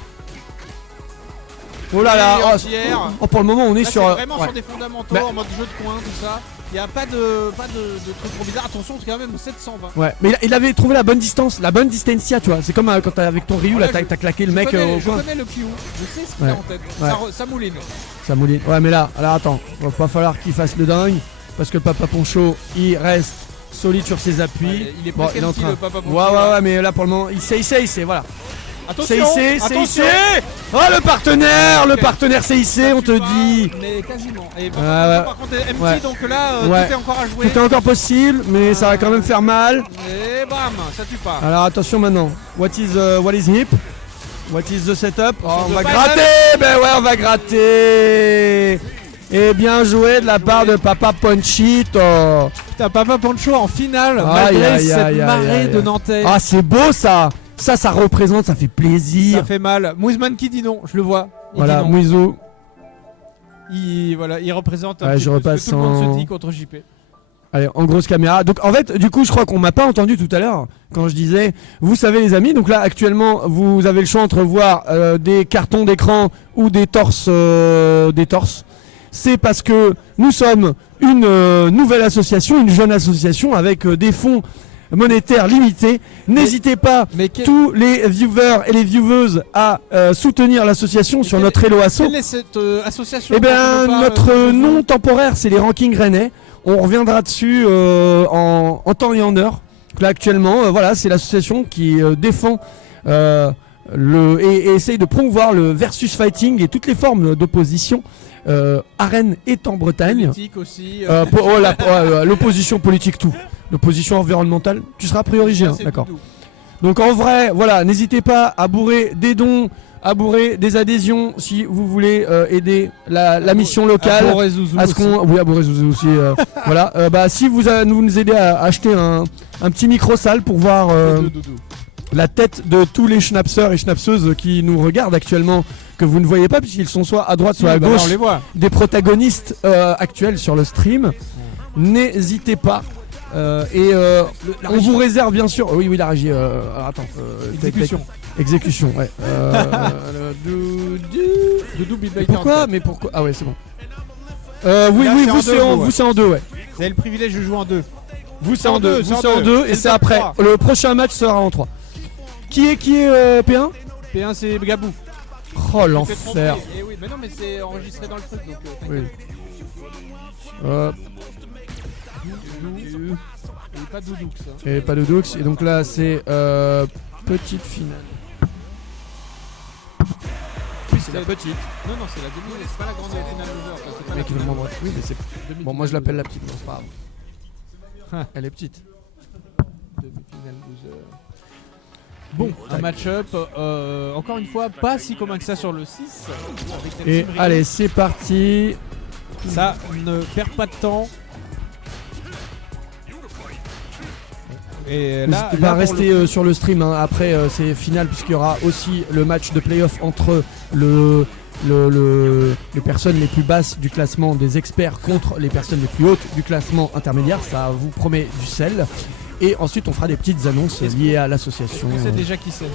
Oh là là. Et Oh, entière. oh, pour le moment, on est Là, sur. c'est vraiment ouais. sur des fondamentaux, Bah. en mode jeu de coin, tout ça. Il n'y a pas de trucs trop bizarres. Attention, c'est quand même 720. Ouais, mais il avait trouvé la bonne distance, la bonne distancia, tu vois. C'est comme quand t'es avec ton Ryu, là, Voilà, t'as claqué le mec je au coin. connais le Q, je sais ce qu'il Ouais. a en tête. Ouais. Ça mouline. Ça mouline. Ouais, mais là, alors attends, va pas falloir qu'il fasse le dingue. Parce que le Papa Poncho, il reste solide sur ses appuis. Ouais, il est Bon, il est en presque train. le Papa Poncho. Ouais, mais là pour le moment, il sait, voilà. Attention, CIC, attention. Oh, le partenaire, Ok. le partenaire CIC, on te Pas, dit. Mais quasiment. Et Ouais, par contre, empty, Ouais. donc là, Ouais. tout est encore à jouer. Tout est encore possible, mais ça va quand même faire mal. Et bam, ça tue pas. Alors attention maintenant. What is hip? What is the setup? Oh, on de va pas gratter. Ben ouais, on va gratter. Et bien joué de la part de Papa Ponchito. Putain, Papa Poncho en finale, Aïe, malgré aïe, cette aïe, aïe, marée aïe. de Nantais. Ah, c'est beau ça. Ça représente, ça fait plaisir. Ça fait mal. Mousman qui dit non, je le vois. Il Voilà, dit non. Mouizou. Il représente un Ouais, petit je peu ce repasse que tout le monde en- se dit contre JP. Allez, en grosse caméra. Donc en fait, du coup, je crois qu'on m'a pas entendu tout à l'heure quand je disais, vous savez les amis, donc là actuellement, vous avez le choix entre voir des cartons d'écran ou des torses. C'est parce que nous sommes une nouvelle association, une jeune association avec des fonds monétaires limités. N'hésitez pas, Mais tous les viewers et les vieweuses, à soutenir l'association sur quel- notre Hello Asso. quelle est cette association Eh bien, dont tu nous notre parles, nom temporaire, c'est les rankings rennais. On reviendra dessus en temps et en heure. Donc là, actuellement, voilà, c'est l'association qui défend et essaye de promouvoir le versus fighting et toutes les formes d'opposition à Rennes et en Bretagne. politique aussi. L'opposition politique, tout. L'opposition environnementale. Tu seras priorigé, hein, c'est d'accord. doudou. Donc en vrai, voilà, n'hésitez pas à bourrer des dons, à bourrer des adhésions si vous voulez aider la mission locale. À Boré-Zouzou À ce aussi. qu'on, oui, à Boré-Zouzou aussi. Voilà. Bah, si vous nous aidez à acheter un petit micro salle pour voir Doudou. la tête de tous les schnapseurs et schnapseuses qui nous regardent actuellement, que vous ne voyez pas puisqu'ils sont soit à droite, soit à Bah là, gauche on les voit. des protagonistes actuels sur le stream. N'hésitez pas. On vous réserve bien sûr. Oui, la régie. Alors, attends. Exécution. Exécution, ouais. Doudou Mais Beatmaker. pourquoi Mais pourquoi Ah ouais, c'est bon. Là, Oui, c'est en vous deux, c'est en, vous, ouais. vous c'est en deux, ouais. Vous avez le privilège de jouer en deux. Vous c'est en deux, c'est vous en c'est en deux. deux, C'est et le c'est top après. 3. Le prochain match sera en 3. Qui est P1 P1 c'est Gabou. Oh Tu t'es l'enfer. trompé. Eh oui, mais non, mais c'est enregistré dans le truc donc. Oui. Doudou. Et pas Doudou que ça. Et pas de doux. Et donc là c'est petite finale. Oui c'est la petite. Non, c'est la demi, c'est pas la grande finale loser. Enfin, c'est pas Le mec la qui veut m'embrasser. Oui mais c'est. demi-finale Bon moi je l'appelle la loser. petite, non, c'est pas grave. Elle est petite. Demi-finale loser. Bon, un match-up, encore une fois, pas si commun que ça sur le 6. avec la Et team Rio. allez c'est parti. Ça ne perd pas de temps. Et là, N'hésitez pas à pour rester le coup, sur le stream hein. Après ces finales puisqu'il y aura aussi le match de playoff entre les personnes les plus basses du classement des experts contre les personnes les plus hautes du classement intermédiaire. Ça vous promet du sel. Et ensuite on fera des petites annonces liées à l'association. on sait déjà qui c'est.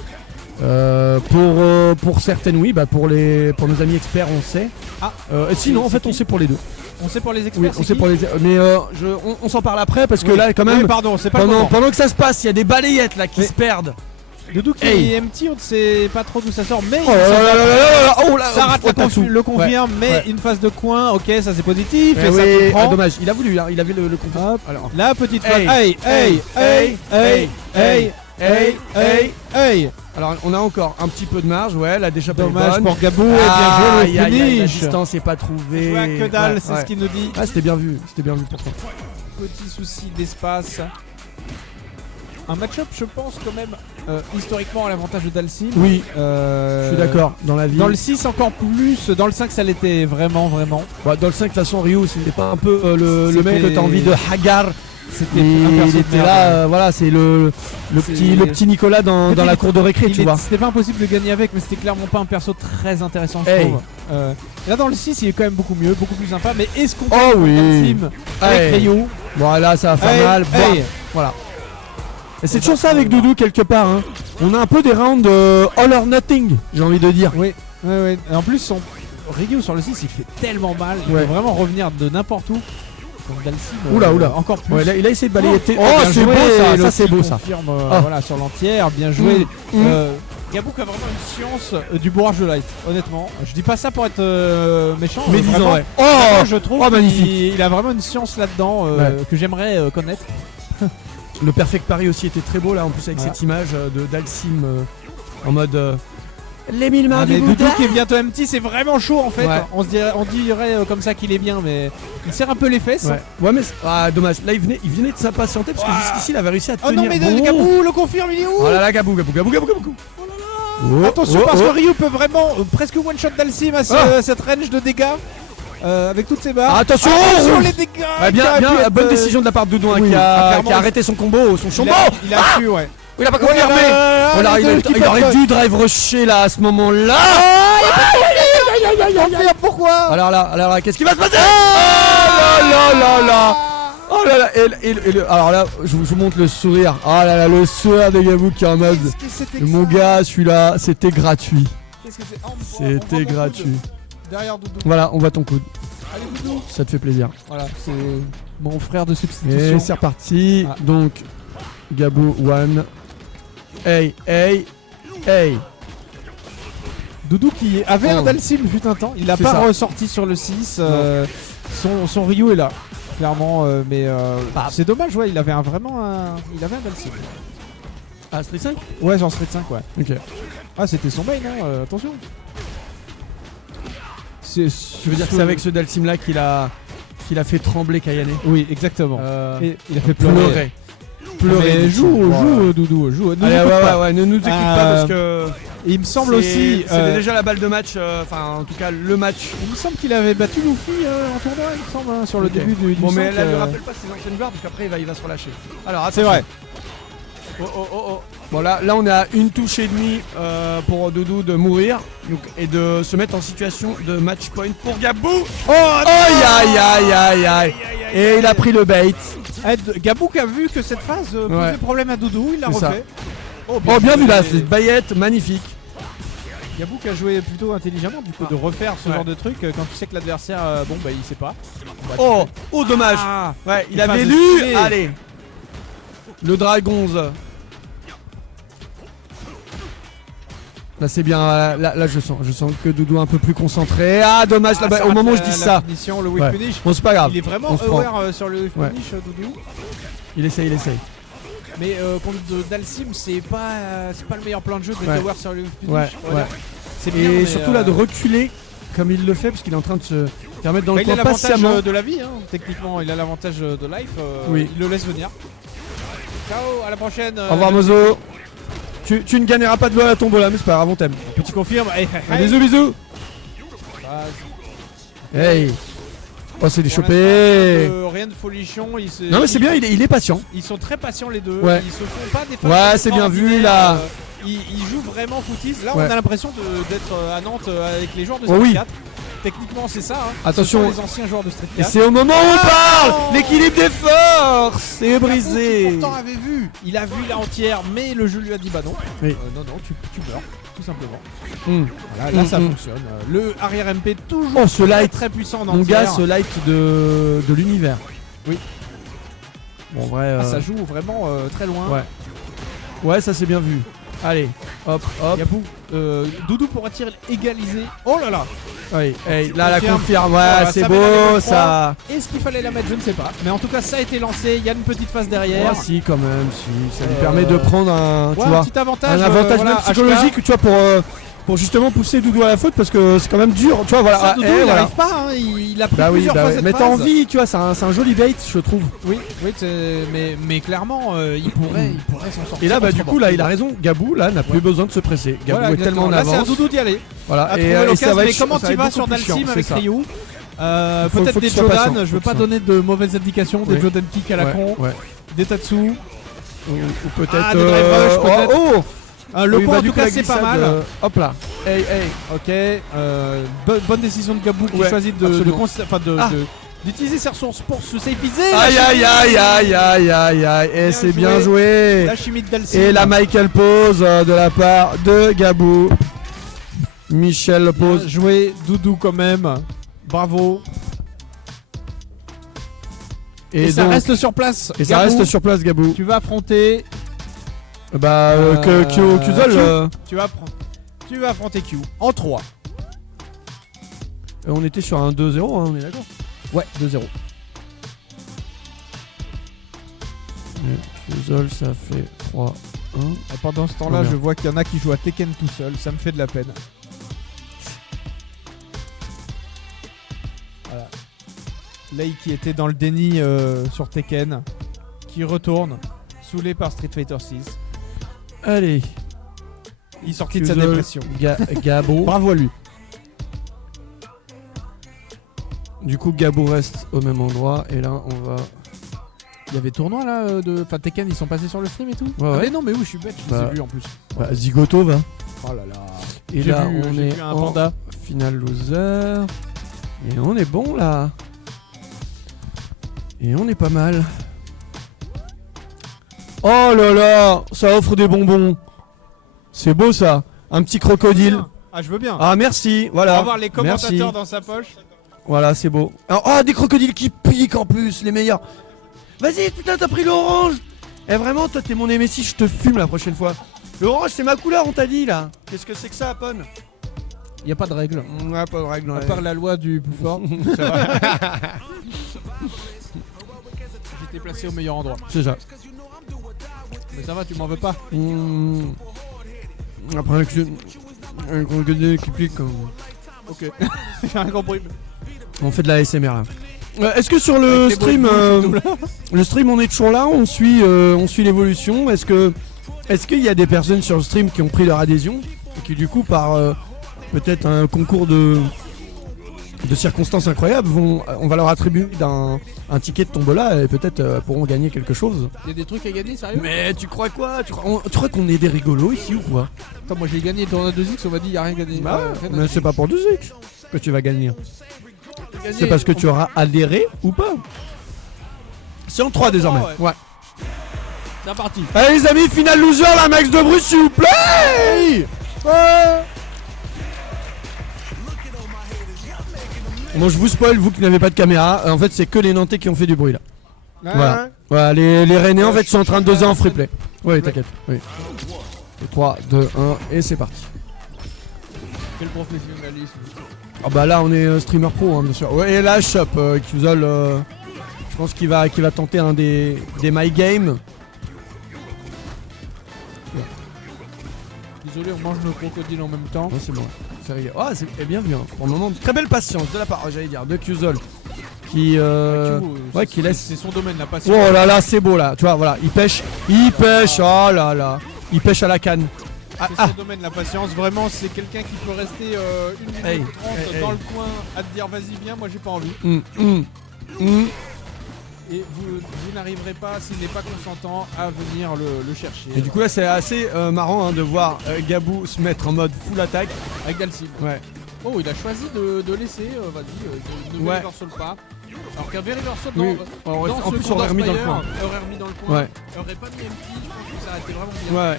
Pour certaines oui, pour nos amis experts on sait. Ah. Sinon en C'est fait on qui sait pour les deux. On sait pour les Oui, experts. on sait pour les mais on s'en parle après parce que là quand même pardon, c'est pas le moment. pendant que ça se passe, il y a des balayettes là qui Mais- se perdent. Doudou qui Hey. est empty, on ne sait pas trop d'où ça sort, mais Oh là là là là là là, oh là, ça rate oh, t'as tout. le confirme, mais Ouais. une phase de coin, ok, ça c'est positif, Eh et ça oui, te prend. dommage, il a voulu, hein, il avait le confort. Hop. Alors, La petite Hey, phase. Hey, hey, hey, hey, hey, Hey. Alors on a encore un petit peu de marge, ouais, là déjà pas Dommage pour Gabou et Ah, bien joué le la finish. distance est pas trouvée. Joué à que dalle, Ouais, c'est ouais. ce qu'il nous dit. Ah, c'était bien vu pourtant. Petit souci d'espace. Un match-up, je pense quand même, historiquement à l'avantage de Dalsim. Oui, je suis d'accord, dans la vie. Dans le 6 encore plus, dans le 5 ça l'était vraiment. Bah, dans le 5, de toute façon, Ryu, c'était pas un peu le mec que C'était- t'as envie de hagar. C'était Il un perso de était merde. là, voilà, c'est le petit Nicolas dans C'était- la cour de récré, tu vois. C'était pas impossible de gagner avec, mais c'était clairement pas un perso très intéressant, je Hey. trouve. Là dans le 6 il est quand même beaucoup mieux, beaucoup plus sympa, mais est-ce qu'on Oh gagne oui. Dalsim avec Hey. Ryu? Voilà, ça va faire Hey, mal. hey. Voilà. Et c'est toujours ça avec Doudou quelque part. Hein. On a un peu des rounds all or nothing, j'ai envie de dire. Oui, ouais. Et en plus, son Ryu sur le 6 il fait tellement mal, il Ouais. peut vraiment revenir de n'importe où. Donc Dalsim, Oula. encore plus. Ouais, là, il a essayé de balayer. Oh, Oh, bien c'est joué, beau ça, l'autre ça c'est qui beau ça. confirme, Ah. voilà, sur l'entière, bien joué. Mm. Gabouk a vraiment une science du bourrage de light, honnêtement. Je dis pas ça pour être méchant, Mais vraiment, disons, ouais. vraiment, Oh, je trouve oh, magnifique. qu'il a vraiment une science là-dedans Ouais. que j'aimerais connaître. Le Perfect Paris aussi était très beau là, en plus avec Voilà. cette image de Dalsim en mode les 1000 mains Ah, du mais Bouddha. Doudou qui est bientôt MT, c'est vraiment chaud en fait. Ouais. On dirait comme ça qu'il est bien, mais il serre un peu les fesses. Ouais, mais dommage. Là, il venait de s'impatienter parce que jusqu'ici, il avait réussi à Oh tenir. non, mais bon. Gabou le confirme, il est où? Oh là là, Gabou. Attention Oh, parce oh. que Ryu peut vraiment presque one shot Dalsim à cette range de dégâts avec toutes ses barres. Attention les dégâts. Ouais, qui auraient pu être, bonne décision de la part de Doudou hein, oui, qui a clairement, arrêté son combo, son chombo. Il a su, ouais. Il a pas confirmé. Oh là, il aurait dû drive rusher là à ce moment-là. Pourquoi? Alors là, qu'est-ce qui va se passer? Oh là. Oh là là, alors là, je vous montre le sourire. Oh là là, le sourire de Gabou qui est en mode. Mon gars, celui-là, c'était gratuit. Qu'est-ce que c'est? Oh, on voit C'était ton gratuit. coude. Derrière Doudou. Voilà, on voit ton coude. Allez Doudou. Ça te fait plaisir. Voilà, c'est mon frère de Et substitution. c'est reparti. Ah. Donc, Gabou, one. Hey. Doudou qui avait un Oh. Dalsim fut un temps, il l'a C'est pas ça. ressorti sur le 6. Son Ryu est là, clairement, mais c'est dommage, ouais, il avait vraiment un Dalsim. Ah, Street 5? Ouais, sur Street 5, ouais. Ok. Ah, c'était son main, hein, attention. Tu veux dire que c'est avec ce Dalsim là qu'il a fait trembler Kayane? Oui, exactement. Et il a fait Pleurer. Mais joue, Voilà. Doudou, joue. Ne nous Allez, écoute pas. ouais, ne nous écoute pas parce que. Et il me semble aussi. C'était déjà la balle de match, enfin en tout cas le match. Il me semble qu'il avait battu Luffy en tournoi, il me semble, hein, sur le Ok. début du. Bon, mais là, là, ne rappelle pas ses anciennes gloires parce qu'après il va se relâcher. Alors, c'est attention. vrai. Oh. Bon, là, on est à une touche et demie pour Doudou de mourir donc, et de se mettre en situation de match point pour Gabou. Oh, Aïe. Et il a pris le bait. Gabouk a vu que cette phase posait problème à Doudou, il l'a C'est ça. refait. Oh, bien vu là, c'est une baillette magnifique. Gabouk a joué plutôt intelligemment du coup de refaire ce genre de truc quand tu sais que l'adversaire, il sait pas. Oh, dommage. Ah, Ouais, il une avait phase lu. stylée. Allez. Le Dragons. Là c'est bien, là je sens que Doudou est un peu plus concentré. Ah dommage, là, ça au moment où rate je dis la ça. finition, le whip Ouais. finish. Bon c'est pas grave, Il est vraiment on se prend. aware sur le whip Ouais. finish, Doudou. Il essaye. Mais contre Dalsim, c'est pas le meilleur plan de jeu de Ouais. aware sur le whip finish. Ouais. C'est bien, Et mais, surtout là de reculer comme il le fait parce qu'il est en train de se remettre dans le il a coin l'avantage patiemment. de la vie, hein. Techniquement, il a l'avantage de life. Oui. Il le laisse venir. Ciao, à la prochaine. Au revoir Mozo. Tu ne gagneras pas de l'eau à la tombola mais c'est pas grave, on t'aime. Tu confirmes. Bisous. Hey. Oh c'est des chopés. Rien de folichon. Non mais c'est bien, il est patient. Ils sont très patients les deux. Ouais. Ils se font pas des phases Ouais, c'est bien vu, extraordinaires, là. Ils jouent vraiment footies. Là, Ouais. on a l'impression d'être à Nantes avec les joueurs de Oh Street oui. 4. Techniquement, c'est ça. Hein. Attention. Ce sont les anciens joueurs de Street Et 4. c'est au moment où on parle. non. L'équilibre des forces est brisé. Pourtant avait vu. Il a vu la entière, mais le jeu lui a dit bah non. Oui. Non, tu meurs, tout simplement. Hmm. Voilà, là ça fonctionne. Le arrière MP toujours Oh, ce light. très puissant en Mon entière. gars, ce light de l'univers. Oui. Bon, en vrai. Ah, ça joue vraiment très loin. Ouais. Ouais, ça c'est bien vu. Allez, hop, hop. Gabou, Doudou pourra-t-il égaliser? Oh là là. Oui, hey, là la Confirme. confirme, ouais, Voilà, c'est ça met la beau level ça. Est-ce qu'il fallait la mettre? Je ne sais pas. Mais en tout cas, ça a été lancé. Il y a une petite phase derrière. Ah si, quand même, si. Ça lui permet de prendre un, tu Ouais, vois, un petit avantage. un avantage voilà, même psychologique, tu vois, pour justement pousser Doudou à la faute parce que c'est quand même dur, tu vois, voilà. Ça, Doudou, eh, il voilà. n'arrive pas. Hein. Il a pris Bah oui, plusieurs bah fois ouais. cette Mais t'as phase. envie, tu vois, c'est un joli bait, je trouve. Oui, mais clairement, il pourrait s'en sortir. Et là, bah du autrement. coup, là, il a raison. Gabou, là, n'a plus besoin de se presser. Gabou Voilà, est tellement en exactement. Là, c'est à avance. Doudou d'y aller. Voilà. À Et, trouver ça l'occasion. va Mais être, comment ça va tu être vas beaucoup sur plus chiant, Dalsim c'est avec ça. Ryu? Faut Peut-être que des tu sois patient Jodan. Je veux pour pas ça. donner de mauvaises indications. Des Oui. Jodan kick à la con. Ouais. Des Tatsu. Ou peut-être. Ah, des drive rush, peut-être. Oh, Le oui, point bah, en du tout coup, cas la c'est pas glissade, mal. Hop là. Hey, hey. Ok, bonne décision de Gabou qui Ouais, choisit absolument. Ah. d'utiliser ses ressources pour se safiser. Aïe aïe aïe aïe aïe aïe aïe. Et c'est bien joué. La chimie de Dalsim. Et la Michael pose de la part de Gabou. Michel Bien pose. joué, Doudou quand même. Bravo. Et ça donc- reste sur place. Et ça Gabou, reste sur place, Gabou. Tu vas affronter. Bah, Qzol. Q. Tu vas affronter Q en 3. On était sur un 2-0, hein, on est d'accord. Ouais, 2-0. Qzol, ça fait 3-1. Et pendant ce temps-là, Voilà. je vois qu'il y en a qui jouent à Tekken tout seul. Ça me fait de la peine. Voilà. Lei qui était dans le déni sur Tekken, qui retourne, saoulé par Street Fighter 6. Allez. Il sortit de sa Qzol, dépression. Gabo. Bravo à lui. Du coup, Gabo reste au même endroit. Et là, on va. Il y avait tournoi là Enfin Tekken, ils sont passés sur le stream et tout. Ouais, Ah, ouais. mais non, mais oui, je suis bête, je les Bah. ai vus en plus. Bah, Zigoto va. Oh là là. Et J'ai là, vu, on j'ai est vu un en panda. final loser. Et on est bon là. Et on est pas mal. Oh là là, ça offre des bonbons. C'est beau ça. Un petit crocodile. Ah, je veux bien. Ah merci, On voilà. va voir les commentateurs Merci. dans sa poche. Voilà, c'est beau. Alors, oh, des crocodiles qui piquent en plus, les meilleurs. Vas-y, putain, t'as pris l'orange. Eh vraiment, toi t'es mon Nemesis, je te fume la prochaine fois. L'orange, c'est ma couleur, on t'a dit là. Qu'est-ce que c'est que ça, Pon? Il y a pas de règle. Ouais, pas de règle. À part la loi du plus fort. J'étais placé au meilleur endroit. C'est ça. Mais ça va, tu m'en veux pas. Après, un crocodile qui pique. Ok. J'ai rien compris. On fait de la ASMR là. Est-ce que sur le Avec les stream, bruits de bouche et tout, là. le stream, on est toujours là, on suit l'évolution. Est-ce qu'il y a des personnes sur le stream qui ont pris leur adhésion et qui du coup par peut-être un concours de circonstances incroyables on va leur attribuer un ticket de tombola et peut-être pourront gagner quelque chose. Il y a des trucs à gagner, sérieux? Mais tu crois quoi? Tu crois qu'on est des rigolos ici ou quoi? Attends, moi j'ai gagné le tournoi 2X, on m'a dit il y a rien gagné. Bah rien à mais gagner. c'est pas pour 2X que tu vas gagner. Gagné, C'est parce que on- tu auras adhéré ou pas. C'est en 3 désormais. ouais. C'est parti. Allez les amis, final loser, la max de Bruce s'il vous plaît. Bon, je vous spoil, vous qui n'avez pas de caméra. En fait, c'est que les Nantais qui ont fait du bruit là. Voilà. Voilà, les Rennais en fait sont en train de doser en free play. Ouais, t'inquiète. Oui. 3, 2, 1 et c'est parti. Quel professionnalisme. Ah bah là on est streamer pro hein, bien sûr. Ouais, et là Shop Qzol, je pense qu'il va tenter un des my game. Désolé, on mange nos crocodiles en même temps. Non, c'est bon. C'est réglé. Ah, c'est bienvenu. Hein. Pour le moment, très belle patience de la part, j'allais dire, de Qzol qui ouais, qui laisse. C'est son domaine, la passion. Oh là là, c'est beau là. Tu vois, voilà, il pêche. Oh là là, il pêche à la canne. C'est son domaine, la patience. Vraiment, c'est quelqu'un qui peut rester 1 minute 30 dans le coin à te dire vas-y, viens, moi j'ai pas envie. Et vous n'arriverez pas, s'il n'est pas consentant, à venir le chercher. Et du coup, là, c'est assez marrant hein, de voir Gabou se mettre en mode full attaque. Avec Dalsim. Ouais. Oh, il a choisi de laisser, vas-y, de Ouais. reversal pas. Alors qu'un reversal Oui. dans En ce plus, on l'aurait remis dans le coin. aurait remis dans le coin. Ouais. Aurait pas mis MP, je pense que ça aurait été vraiment bien. Ouais.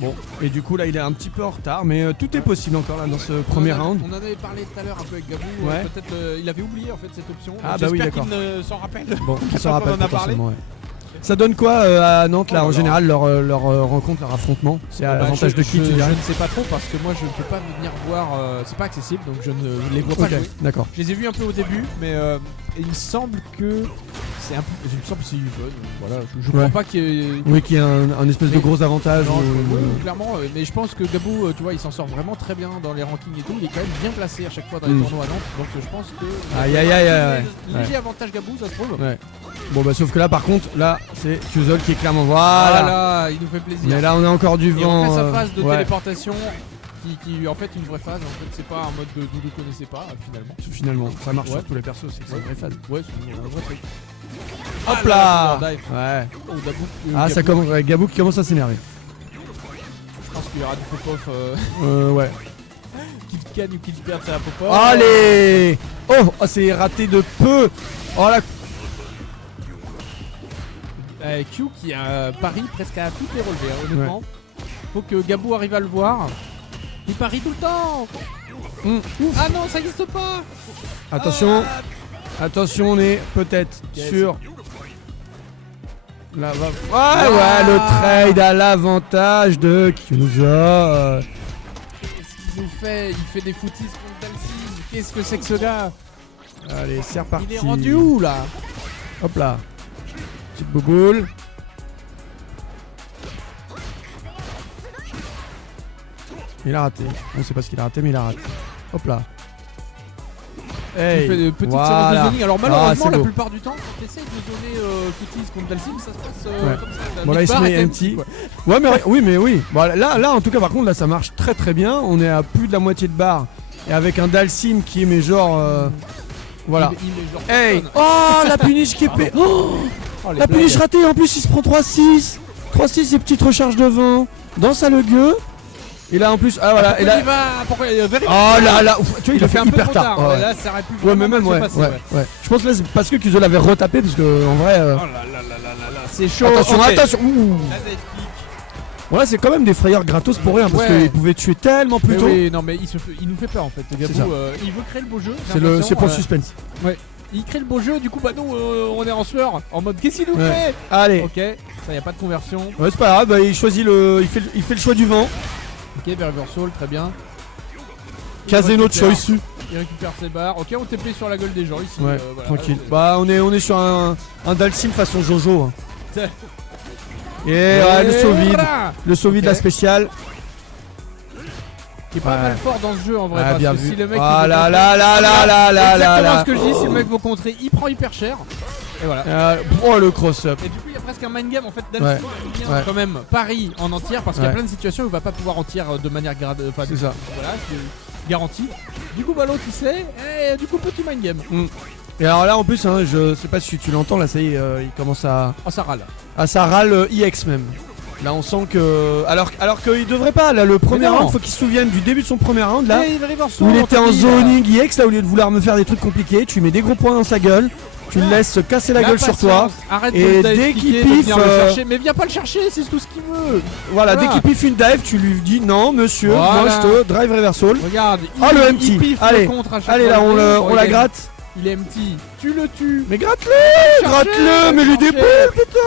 Bon, et du coup, là, il est un petit peu en retard, mais tout est possible encore là dans ce premier round. On en avait parlé tout à l'heure un peu avec Gabou. Ouais. Peut-être il avait oublié en fait cette option. Ah, Donc bah oui, j'espère d'accord. qu'il ne s'en rappelle. Bon, il s'en rappelle On en a parlé. potentiellement, ouais. Ça donne quoi à Nantes là en général leur rencontre, leur affrontement? C'est à l'avantage de qui tu Je dirais? ne sais pas trop parce que moi je ne peux pas venir voir, c'est pas accessible donc je ne les vois pas Ok, jouer. d'accord. Je les ai vus un peu au début mais il me semble que c'est un peu, il me semble que c'est Yvonne, voilà, je crois Ouais. pas qu'il y ait... Oui, qu'il y a un espèce de Mais- gros avantage. Non, ou- clairement, mais je pense que Gabou, tu vois, il s'en sort vraiment très bien dans les rankings et tout. Il est quand même bien placé à chaque fois dans les Mm. tournois à Nantes. Donc je pense que. Aïe, aïe, aïe, aïe, Léger avantage Gabou, ça se trouve. Ouais. Bon bah sauf que là par contre, là c'est Qzol qui est clairement voilà. Voilà, il nous fait plaisir. Mais là on a encore du Et vent. on fait sa phase de ouais. téléportation qui en fait une vraie phase. En fait, c'est pas un mode que Doudou connaissait pas finalement. Finalement, ça marche Ouais. sur tous les persos, c'est que c'est une vraie phase. Ouais, c'est un vrai truc. Hop Ah, là là, dive. Ouais. Oh, Gabou, Ah ça commence, ouais, Gabou qui commence à s'énerver. Je pense qu'il y aura du pop-off Ouais. qui gagne ou qui perd, c'est la pop-off. Allez. Oh, c'est raté de peu. Oh la. Q qui a pari presque à toutes les relevés, hein, honnêtement. Faut que Gabou arrive à le voir. Il parie tout le temps. Mm. Ah non, ça n'existe pas. Attention. Attention, on est peut-être Yes. sur la ouais, le trade à l'avantage de Qzol. Qu'est-ce qu'il nous fait? Il fait des footies contre Dalsim. Qu'est-ce que c'est que ce gars? Allez, c'est reparti. Il est rendu où là? Hop là. Petite bouboule. Il a raté. On sait pas ce qu'il a raté, mais il a raté. Hop là. Hey. Il fait de petites voilà. séries de zoning. Alors malheureusement, c'est la beau. plupart du temps, quand tu essaies de zoner footies contre Dalsim, ça se passe Ouais. comme ça. La Bon, là, il se mid-bar met est empty. quoi. Ouais, mais oui, mais oui. Bon, là, en tout cas, par contre, là, ça marche très très bien. On est à plus de la moitié de barre. Et avec un Dalsim qui est, mais genre. Voilà. Il est genre Hey. personne. Oh, la punish qui est payée. Oh, Oh, les la blagues. punish ratée. En plus, il se prend 3-6. 3-6 et petite recharge de 20. Dans sa le gueux. Et là, en plus. Ah, voilà. Et Pourquoi là. il va? Pourquoi il va? Oh là là. Ouf, tu vois, il a fait fait un peu hyper trop tard. tard. Ouais. Là, ça aurait pu Ouais, mais vraiment même, mal ouais, se passer, ouais. Je pense que là, c'est parce que Qzol avait retapé, parce que en vrai. Oh là là là là là, c'est chaud. Attention, Ok. attention. Ouh. Là, ça explique. Ouais, c'est quand même des frayeurs gratos pour rien, parce Ouais. qu'il pouvait tuer tellement plus Mais tôt. oui, non mais il nous fait peur en fait. ça. Gabou, il veut créer le beau jeu. j'ai C'est l'impression, pour le suspense. il crée le beau jeu, du coup bah nous on est en sueur, en mode qu'est-ce qu'il nous Ouais. fait? Allez. Ok, ça y a pas de conversion. Ouais, c'est pas grave, bah, il choisit il fait le choix du vent. Ok, Berber Soul, très bien. Casino de récupère. choice. Il récupère ses barres. Ok, on TP sur la gueule des gens ici. Ouais, voilà. tranquille. Bah, on est sur un Dalsim façon Jojo. hein. Et ouais, le saut vide. voilà. Le saut vide, Ok. la spéciale. Qui est pas Ouais. mal fort dans ce jeu en vrai. Ah, parce bien que vu. si le mec. Ah il veut là contrer- là là là là là là Exactement là. ce que je dis, si le mec veut contrer, il prend hyper cher. Et voilà. Oh, le cross-up. Et du coup, il y a presque un mind game en fait. Ouais. Dalsim il vient Ouais. quand même Paris en entière parce qu'il y a Ouais. plein de situations où il va pas pouvoir entière de manière grade. Enfin, C'est ça. Voilà, c'est garanti. Du coup, bah l'autre il sait. Et du coup, petit mind game. Et alors là, en plus, hein, je sais pas si tu l'entends, là, ça y est, il commence à. Oh, ça râle. Ah, ça râle IX même. Là, on sent que. Alors qu'il devrait pas, là, le premier non. round, faut qu'il se souvienne du début de son premier round, là. Et il arrive en Où saut, il était en Anthony, zoning IX, là, au lieu de vouloir me faire des trucs compliqués, tu mets des gros points dans sa gueule, tu le laisses se casser la gueule sur toi. patience, Arrête Et de dès expliquer, qu'il de piffe, venir le chercher. Mais viens pas le chercher, c'est tout ce qu'il veut. Voilà, Voilà. dès qu'il piffe une dive, tu lui dis non, monsieur, moi Voilà. je te drive reversal. Regarde, Oh, le il empty. piffe Allez. le contre à chaque Allez, là, fois. on Bon, la il est- gratte. Il est empty. Tu le tues. Mais gratte-le, gratte-le, mais lui chercher. déboule, putain.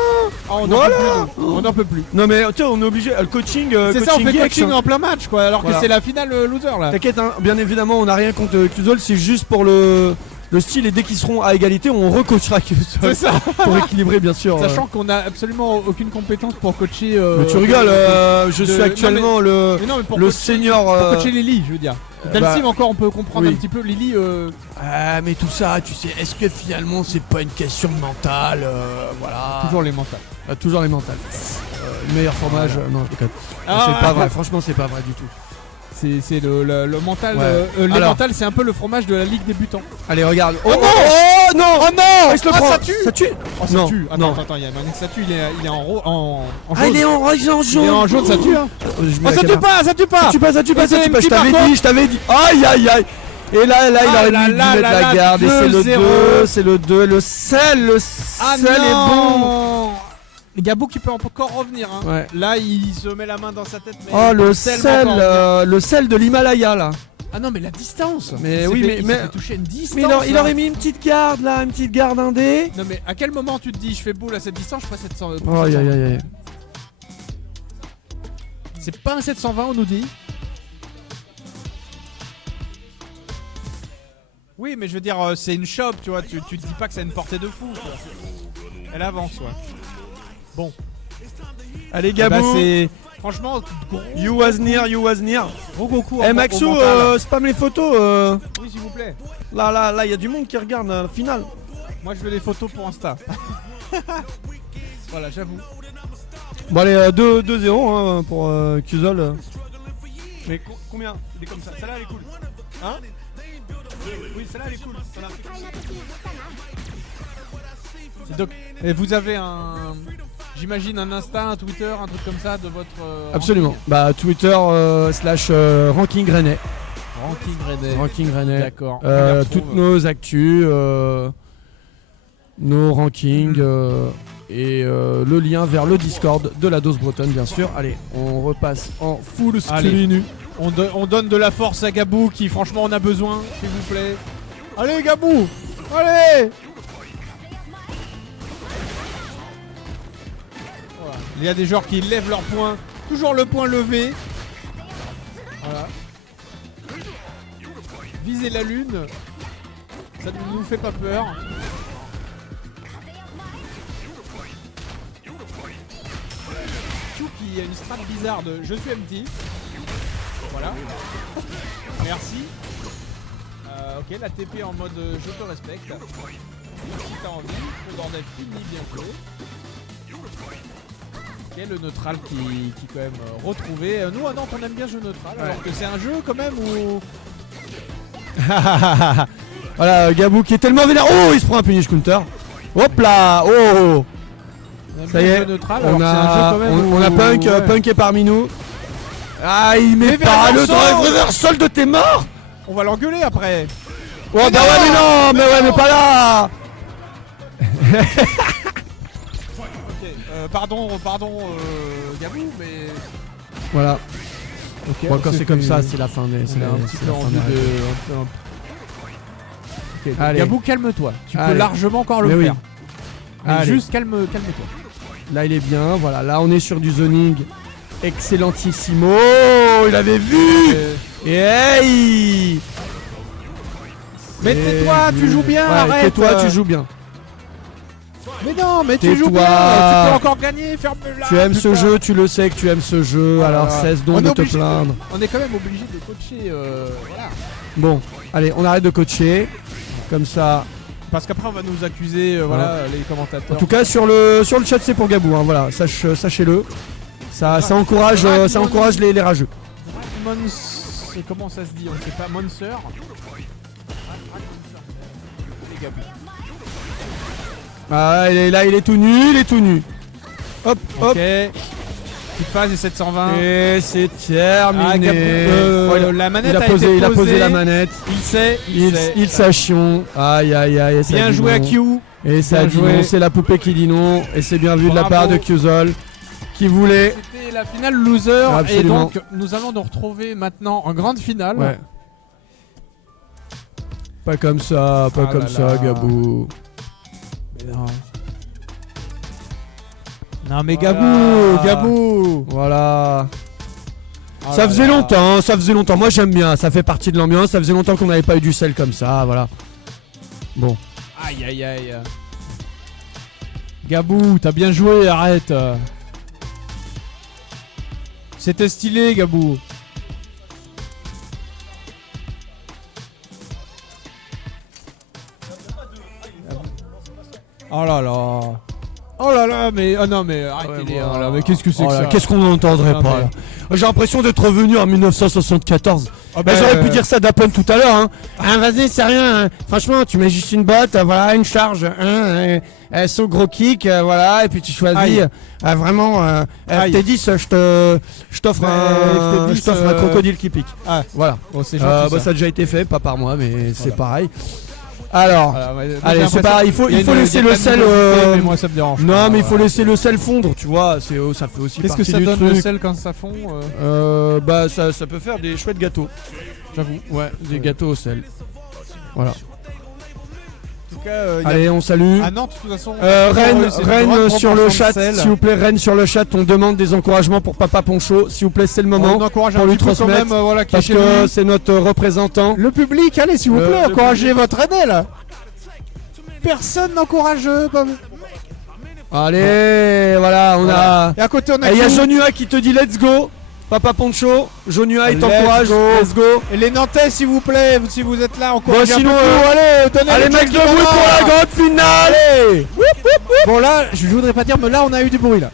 Oh, on Voilà. n'en peut plus. On n'en peut plus. Non, mais tu sais, on est obligé, le coaching. C'est ça, on fait IX, coaching hein. en plein match quoi, alors Voilà. que c'est la finale loser là. T'inquiète, hein, bien évidemment, on n'a rien contre Qzol, c'est juste pour le style, et dès qu'ils seront à égalité, on recoachera C'est Qzol ça. pour équilibrer, bien sûr. Sachant qu'on a absolument aucune compétence pour coacher. Mais tu rigoles, je suis non, actuellement mais non, mais pour le coacher- senior. Pour coacher Lily, je veux dire. Dalsim bah, encore on peut comprendre oui. un petit peu. Lily, Ah, mais tout ça, tu sais, est-ce que finalement c'est pas une question de mental voilà. toujours les mentales. Toujours les mentales. Le meilleur fromage, non, je déconne. C'est pas vrai, franchement, c'est pas vrai du tout. C'est le mental. Ouais. Les Alors. mentales, c'est un peu le fromage de la ligue débutant. Allez, regarde. Oh non. Oh non. Oh non. Il se le Ah, prend. ça tue. Ça tue. Oh, ça Non, tue. non. Attends, il y a un ça tue. Il est en jaune. Ah, il est en jaune. Il est en jaune, ça tue. Hein. Je mets Oh, la ça tue caméra. pas, ça tue pas. Ça tue pas, ça tue pas, Et ça c'est tue pas. un Je petit t'avais par dit, je t'avais dit. Aïe, aïe, aïe. Et là, il Ah aurait là dû là mettre là la là, garde. Et c'est le 2-0. 2, c'est le 2. Le sel Ah est bon. non. Gabou qui peut encore revenir. Hein. Ouais. Là, il se met la main dans sa tête. Mais Oh, le tellement sel, encore revenir. le sel de l'Himalaya là. Ah non, mais la distance. Mais Il oui, s'est mais- fait- il mais- s'est fait toucher une distance. Mais il là. aurait mis une petite garde là, une petite garde indé. Non, mais à quel moment tu te dis je fais boule à cette distance, je passe 700. Oh, aïe aïe aïe. C'est pas un 720, on nous dit. Oui, mais je veux dire, c'est une shop, tu vois. Tu te dis pas que ça a une portée de fou. Quoi. Elle avance, ouais. Bon. Allez Ah bah, Gabou, c'est. Franchement, gros, you was near. gros Goku. Eh au Maxou, mental. spam les photos. Oui, s'il vous plaît. Là, il y a du monde qui regarde la finale. Moi, je veux des photos pour Insta. Voilà, j'avoue. Bon allez, 2-0 hein, pour Qzol. Mais combien? Il est comme ça. Celle-là elle est cool. Hein? Oui, celle-là elle est cool. Donc, et vous avez un. J'imagine un Insta, un Twitter, un truc comme ça de votre. Absolument. Bah Twitter slash Ranking Rennais. Ranking Rennais. Ranking Rennais. D'accord. On les retrouve. Toutes nos actus, nos rankings et le lien vers le Discord de la dose bretonne bien sûr. Allez, on repasse en full screen. On donne de la force à Gabou qui franchement en a besoin, s'il vous plaît. Allez Gabou, allez. Voilà. Il y a des joueurs qui lèvent leur poing, toujours le poing levé. Voilà. Viser la lune, ça ne nous fait pas peur. Chou qui a une strat bizarre de je suis MT. Voilà. Merci. Ok, la TP en mode je te respecte. Si t'as envie, le bordel fini bientôt. Ok, le neutral qui quand même retrouvé. Nous à Nantes on aime bien jouer neutral, alors que c'est un jeu quand même où. Voilà, Gabou qui est tellement vénère. Oh, il se prend un punish counter. Hop là. Oh. Ça y est, neutral, on a Punk, ouais. Punk est parmi nous. Ah, il met Mais pas le reversal reversal de tes morts. On va l'engueuler après. Oh bah ouais mais non, mais pas là. Ok, pardon Gabou, mais. Voilà. Ok, Bon, quand c'est comme ça, c'est la fin des. On a un petit peu envie de. Ok, Allez. Gabou, calme-toi. Tu peux Allez. largement encore le Mais oui. faire. Mais Allez. juste calme-toi. Là il est bien, voilà, là on est sur du zoning excellentissimo. Il avait vu. Et hey. Mais tais-toi, tu joues bien, Ouais, arrête. tais-toi, tu joues bien. Mais non, mais tu Tais-toi. joues bien. Tu peux encore gagner, ferme-la. Tu aimes ce putain. jeu, tu le sais que tu aimes ce jeu, Voilà. alors cesse On donc est de te obligé plaindre. On est quand même obligé de coacher, voilà. Bon, allez, on arrête de coacher. Comme ça. Parce qu'après on va nous accuser, voilà, les commentateurs. En tout cas, sur le chat, c'est pour Gabou, hein, voilà, sachez-le. Ça encourage les rageux. Comment ça se dit? On ne sait pas, Monster. Les Gabou. Ah, il est tout nu, Hop, hop. Ok. Petite phase et 720. Et c'est terminé. Ah, Gabou, la manette il a posé posée. la manette. Il sait. Il s'achion. Aïe aïe aïe. ça Bien dit joué à non. Q. Et ça Bien dit joué. non, c'est la poupée qui dit non. Et c'est bien vu de la Bravo. part de Qzol qui voulait. C'était la finale loser. Absolument. Et donc nous allons nous retrouver maintenant en grande finale. Ouais. Pas comme ça, Ah là là. Gabou. Mais non. Non mais Voilà. Gabou. Voilà. Oh Ça là faisait là. longtemps. Moi j'aime bien, ça fait partie de l'ambiance. Ça faisait longtemps qu'on n'avait pas eu du sel comme ça, voilà. Bon. Aïe aïe aïe. Gabou, t'as bien joué, arrête. C'était stylé, Gabou. Oh là là. Oh là là, mais. Oh non, mais arrêtez-les. voilà. Oh là, mais qu'est-ce que c'est que ça? Qu'est-ce qu'on n'entendrait Non, pas mais- là. J'ai l'impression d'être revenu en 1974. Ah Bah, j'aurais pu dire ça d'Apple tout à l'heure. Hein. Ah, vas-y, c'est rien. Hein. Franchement, tu mets juste une botte, voilà, une charge, saut gros kick, voilà, et puis tu choisis. Aïe. Vraiment, Aïe. FT10, je t'offre un crocodile qui pique. Ah. Voilà. Bon, c'est gentil. Ça a déjà été fait, pas par moi, mais c'est pareil. Alors, Voilà, ouais, donc allez, j'ai c'est l'impression pas, qu'il il y a faut une- laisser il y a le pas de sel. nouveauté, mais moi ça me dérange. Non, pas, mais il faut voilà. laisser le sel fondre, tu vois. Ça fait aussi Qu'est-ce que partie ça du donne le truc. sel quand ça fond Bah, ça peut faire des chouettes gâteaux. J'avoue, ouais, des gâteaux au sel. Voilà. En tout cas, il y a- Allez, on salue. à Nantes, de toute façon. on a toujours eu cette Reine grande sur le proportion de chat, sel. s'il vous plaît, Reine sur le chat, on demande des encouragements pour Papa Poncho, s'il vous plaît, c'est le On moment encourage un pour lui petit peu quand transmettre, même, voilà, qui est parce chez que lui. c'est notre représentant. Le public, allez, s'il vous plaît, Le encouragez votre aîné là. Personne n'encourage Bob. Allez, voilà, on Voilà. a. Et à côté, on a Et il y a qui Jonua qui te dit let's go, Papa Poncho. Jonua, il Let's t'encourage, go. let's go. Et les Nantais, s'il vous plaît, si vous êtes là, Bon, encouragez sinon, un peu tout. Allez, donnez allez, le mecs, check debout de pour la grande finale. Allez. Bon, là, je voudrais pas dire, mais là, on a eu du bruit là.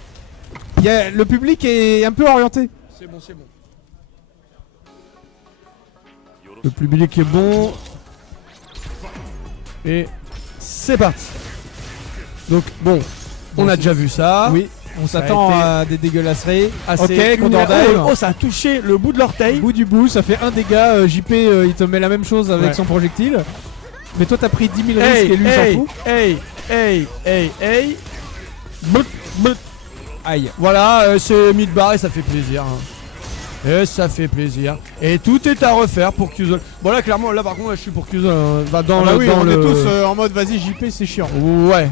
Le public est un peu orienté. C'est bon, c'est bon. Le public est bon. Et c'est parti. Donc, bon, on a déjà vu ça. Oui, on Ça a s'attend été à des dégueulasseries. Assez Ok, Condor lunaire. Dive. Oh, ça a touché le bout de l'orteil. Bout du bout, ça fait un dégât. JP, il te met la même chose avec Ouais. son projectile. Mais toi, t'as pris 10 000 risques et lui, il s'en fout. hey. Bout, bout. Aïe. Voilà, c'est mis de barre et ça fait plaisir. Hein. Et ça fait plaisir. Et tout est à refaire pour Qzone. Bon, là, clairement, là, par contre, là, je suis pour Qzone. Hein. Va dans Ah bah le. oui, dans on le... est tous en mode vas-y, JP, c'est chiant. Ouais.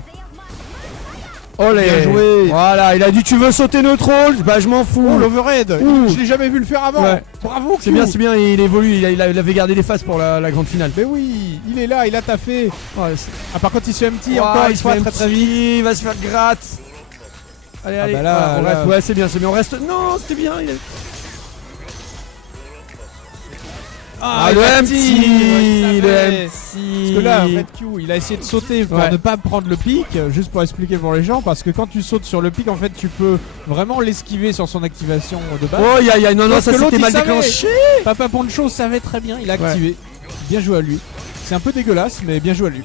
Olé. Bien joué. Voilà, il a dit tu veux sauter notre rôle. Bah, je m'en fous. Oh, l'overhead. Ouh. Je l'ai jamais vu le faire avant. Ouais. Bravo, C'est bien, il évolue. Il avait gardé les phases pour la grande finale. Mais oui, il est là, il a taffé. Ouais, Ah, par contre, il se fait empty ouais, encore il une se fois fait très très vite. il va se faire gratte. Allez, allez. bah là, on là. reste. Ouais, c'est bien. On reste. Non, c'était bien. Ah, le il a empty, tiré, le ouais, empty. Parce que là, en fait, Q, il a essayé de sauter pour Ouais. ne pas prendre le pic, juste pour expliquer pour les gens, parce que quand tu sautes sur le pic, en fait, tu peux vraiment l'esquiver sur son activation de base. Oh, non, Sauf ça que l'autre, c'était il mal savait. déclenché. Papa Poncho savait très bien, il a Ouais. activé. Bien joué à lui. C'est un peu dégueulasse, mais bien joué à lui.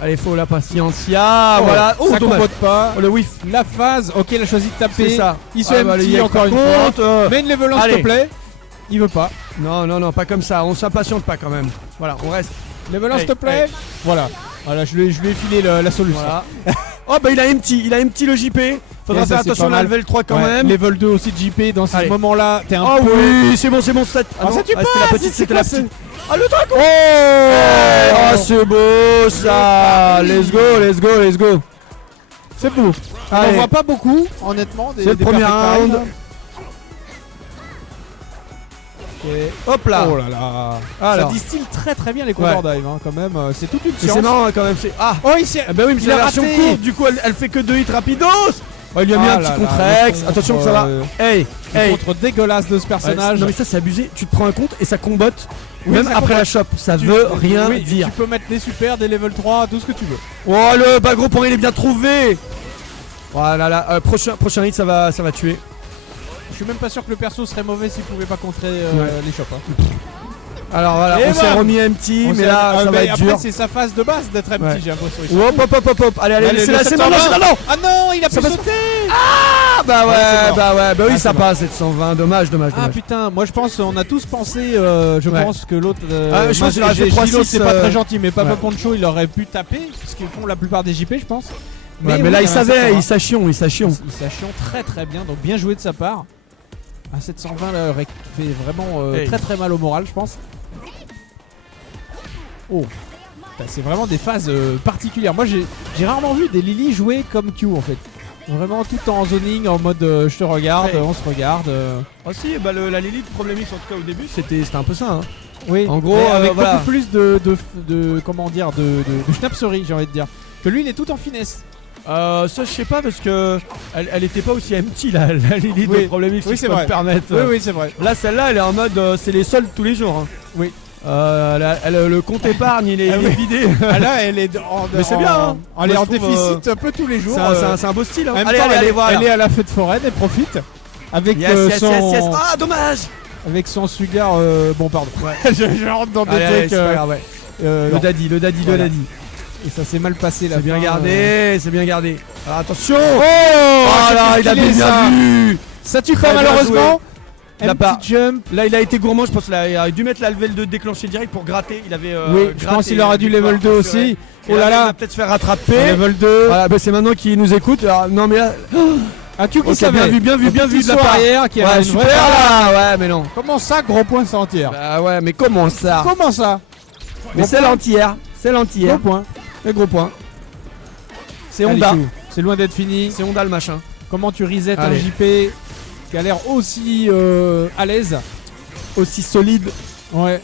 Allez, faut la patience. Voilà. Oh, ça dommage. combote pas. Oh, le whiff. La phase, ok, il a choisi de taper. C'est ça. Il se Ah, bah, empty le encore une compte, fois. Mais une level 1 s'il te allez. plaît. Il veut pas. Non, pas comme ça. On s'impatiente pas quand même. Voilà, on reste. Level 1 Hey, s'il te plaît. hey. Voilà. Voilà, je lui ai filé la solution. Voilà. Oh, bah il a empty le JP. Faudra Et ça, faire c'est attention pas à la mal. level 3 quand Ouais, même. Level 2 aussi de JP dans ces Allez. moments-là. T'es un Oh peu. oui, c'est bon, ça. Ah, ça, tu c'était la passes, petite, c'est c'était quoi, la petite. Ah, le dragon. Oh, c'est beau ça. Let's go. C'est beau. On en Allez. voit pas beaucoup, honnêtement. C'est le premier perfect round. time. Ok. Hop là. Oh là là. Alors. Ça distille très très bien les Condor Dive hein, quand même. C'est toute une Mais science. c'est marrant hein, quand même. Ah. Oh, il s'est. Ah bah oui, mais Il c'est la a version raté. courte. Du coup, elle fait que 2 hits rapidos. Oh, il lui a mis Ah un là petit là, contre-ex. le Attention que ça va. contre, Hey. Contre dégueulasse de ce personnage. Non mais ça c'est abusé, tu te prends un compte et ça combotte Oui, même ça après combotte. la shop, ça Tu- veut rien oui, dire. Tu peux mettre des super, des level 3, tout ce que tu veux. Oh le bas gros point il est bien trouvé. Voilà là, prochain hit ça va tuer. Je suis même pas sûr que le perso serait mauvais s'il pouvait pas contrer Ouais. les shops. Hein. Alors voilà, Et on s'est bam. remis empty On mais sait- là ça va mais être après, dur. c'est sa phase de base d'être empty, Ouais. j'ai l'impression. Hop. Allez, c'est le là, c'est maintenant, 720. c'est maintenant. Ah non, il a Ça pu passe- sauter. Ah bah Ouais, c'est mort. bah oui Ah, ça c'est passe 720, dommage. Ah putain, moi je pense, on a tous pensé, je Ouais. pense que l'autre. Ah, je pense qu'il aurait fait Gilo, 3-6, c'est pas très gentil, mais Papa ouais. Poncho il aurait pu taper, ce qu'ils font la plupart des JP, je pense. Mais oui, là y il avait un savait, 720. il s'achion. Il s'achion très très bien, donc bien joué de sa part. Un 720 là aurait fait vraiment Hey. très très mal au moral, je pense. Oh, putain, c'est vraiment des phases particulières. Moi j'ai rarement vu des Lily jouer comme Q en fait. Vraiment tout en zoning, en mode je te regarde, Hey. on se regarde. Oh si, bah la Lilith Problemix en tout cas au début c'était un peu ça hein. Oui, En gros, mais avec voilà. beaucoup plus de comment dire, de schnapserie, j'ai envie de dire. Que lui il est tout en finesse. Ça je sais pas parce que elle était pas aussi empty la Lilith Oui. de Problemix Oui, si c'est je peux vrai. me permettre. Oui, c'est vrai. Là celle-là elle est en mode c'est les soldes tous les jours hein. Oui. Le compte épargne il est, Ah il est oui. vidé. Ah là, elle est en, Mais c'est bien, hein. Elle est Moi, en je trouve, déficit un peu tous les jours. C'est un beau style hein. En même Allez temps, allez voilà. elle est à la fête foraine, elle profite. Avec Yes. son. Ah dommage. Avec son sugar. Bon, pardon. Ouais. je rentre dans des Allez, trucs. c'est pas grave, ouais. non. Le daddy. Voilà. Le daddy. Et ça s'est mal passé là. C'est bien gardé, c'est bien gardé. Alors attention. Oh, Ah là, il a stylé, bien ça. vu. Ça tue Très pas bien malheureusement. Il a pas. Empty jump. Là, il a été gourmand, je pense qu'il a dû mettre la level 2 déclenché direct pour gratter. Il avait. Oui, je pense qu'il aurait dû level 2 aussi. Oh là là, il va peut-être se faire rattraper. Level 2. Voilà, bah c'est maintenant qu'il nous écoute. Alors, non, mais là. Ah, tu qui Ok, savait. bien vu de la part. Arrière qui Ouais, avait une super vraie part. là. Ouais, mais non. Comment ça, gros point, c'est entière? Bah ouais, mais comment ça? Comment ça? Mais c'est l'entière. C'est l'entière. Gros point. Le gros point. C'est Allez, Honda. Q, c'est loin d'être fini. C'est Honda le machin. Comment tu reset un Allez. JP qui a l'air aussi à l'aise? Aussi solide. Ouais.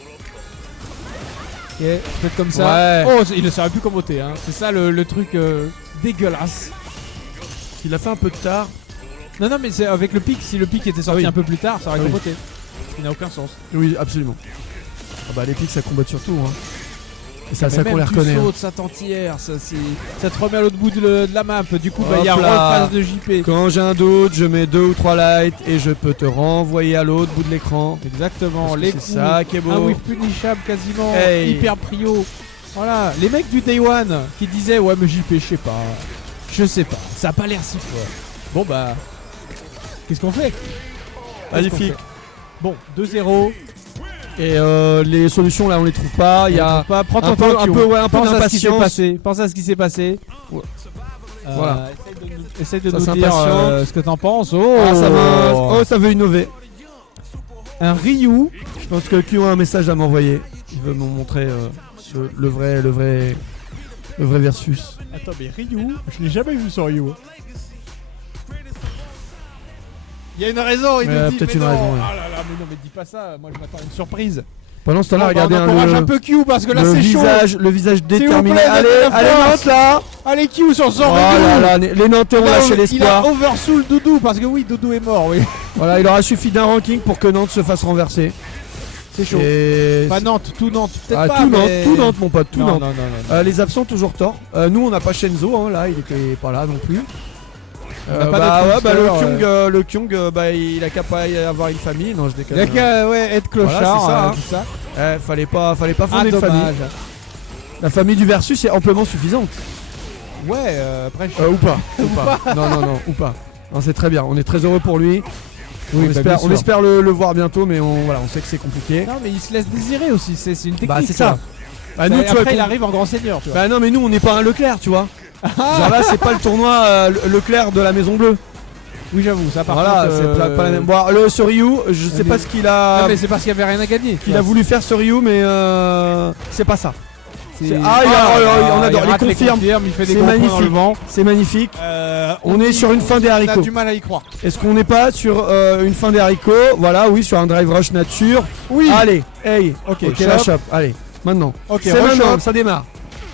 Ok, peut-être comme ça. Ouais. Oh, il ne saurait plus commenter, hein. C'est ça le truc dégueulasse. Il a fait un peu de tard. Non, non, mais c'est avec le pic. Si le pic était sorti Oui. un peu plus tard, ça aurait Oui. commenté. Ce qui n'a aucun sens. Oui, absolument. Ah bah les pics ça combat surtout. Hein. Et ça, Mais ça qu'on même les tu reconnaît. Hein. sautes, ça t'entière, ça te remet à l'autre bout de la map. Du coup, bah, il y a Hop là. rephase de JP. Quand j'ai un doute, je mets 2 ou 3 lights et je peux te renvoyer à l'autre bout de l'écran. Exactement, Parce que les c'est coups, ça qui est beau. un whiff punishable quasiment, Hey. hyper prio. Voilà, les mecs du Day One qui disaient ouais mais JP je sais pas, ça a pas l'air si fort. Bon bah, qu'est-ce qu'on fait? Magnifique. Bon, 2-0. Et les solutions là on les trouve pas. Il y a pas, prends ton un peu, temps, un Q. peu, ouais, un peu Pense à ce qui s'est d'impatience. passé. Pense à ce qui s'est passé. Ouais. Voilà. Essaye de Ça nous dire s'impatiente. ce que t'en penses. Oh, Ah, ça veut innover. un Ryu. Je pense que Q a un message à m'envoyer. Il veut me montrer le vrai versus. Attends, mais Ryu, je l'ai jamais vu sur Ryu. Il y a une raison, il nous dit. peut-être Mais une non. raison, ouais. Ah là là, mais non, mais dis pas ça. Moi, je m'attends à une surprise. Pendant ce temps-là, Bon, bah, regardez on encourage un le peu Q parce que là, c'est chaud. le visage vous déterminé. plaît, Allez, mettez la allez force. Nantes là. Allez, Q sur son Oh Ryu. là là, les Nantais ont Il a- lâché Il a l'espoir. oversoul Doudou parce que oui, Doudou est mort, oui. Voilà, il aura suffi d'un ranking pour que Nantes se fasse renverser. C'est chaud. Et Pas Nantes, tout Nantes, peut-être ah, pas. tout Nantes, mais- tout Nantes, mon pote, tout Non, Nantes. non, non, non. Les absents toujours tort. Nous, on n'a pas Shenzo, hein, là, il était pas là non plus. On n'a pas bah, d'autre le Kyung, bah, il a qu'à pas y avoir une famille. Non, je déconne. Il y a qu'à être clochard, Voilà, c'est ça, hein. tout ça. Fallait pas Ah, fonder une famille. dommage. La famille du versus est amplement suffisante. Ouais, après, Ou pas. Ou pas. Non, ou pas. Non, c'est très bien. On est très heureux pour lui. Oui, on espère le voir bientôt, mais on sait que c'est compliqué. Non, mais il se laisse désirer aussi, c'est une technique. Bah, c'est ça. Bah, Nous, nous, tu vois, après, il arrive en grand seigneur, tu vois. bah non, mais nous, on n'est pas un Leclerc, tu vois. Genre là, c'est pas le tournoi Leclerc de la Maison Bleue. Oui, j'avoue, ça par Voilà, contre. c'est pas la même. Bon, alors, ce Ryu, je sais pas ce qu'il a. Non, mais c'est parce qu'il y avait rien à gagner. qu'il a voulu faire ce Ryu, mais c'est pas ça. C'est- Ah, on adore, il rate les confirme. il fait des C'est gros points dans le magnifique. vent. C'est magnifique. On est dit- sur une fin des On a haricots. du mal à y croire. Est-ce qu'on n'est pas sur une fin des haricots? Voilà, oui, sur un drive rush nature. Oui. Allez, hey, Ok, la shop. shop. Allez, maintenant. Ok, C'est re-shop. maintenant, ça démarre.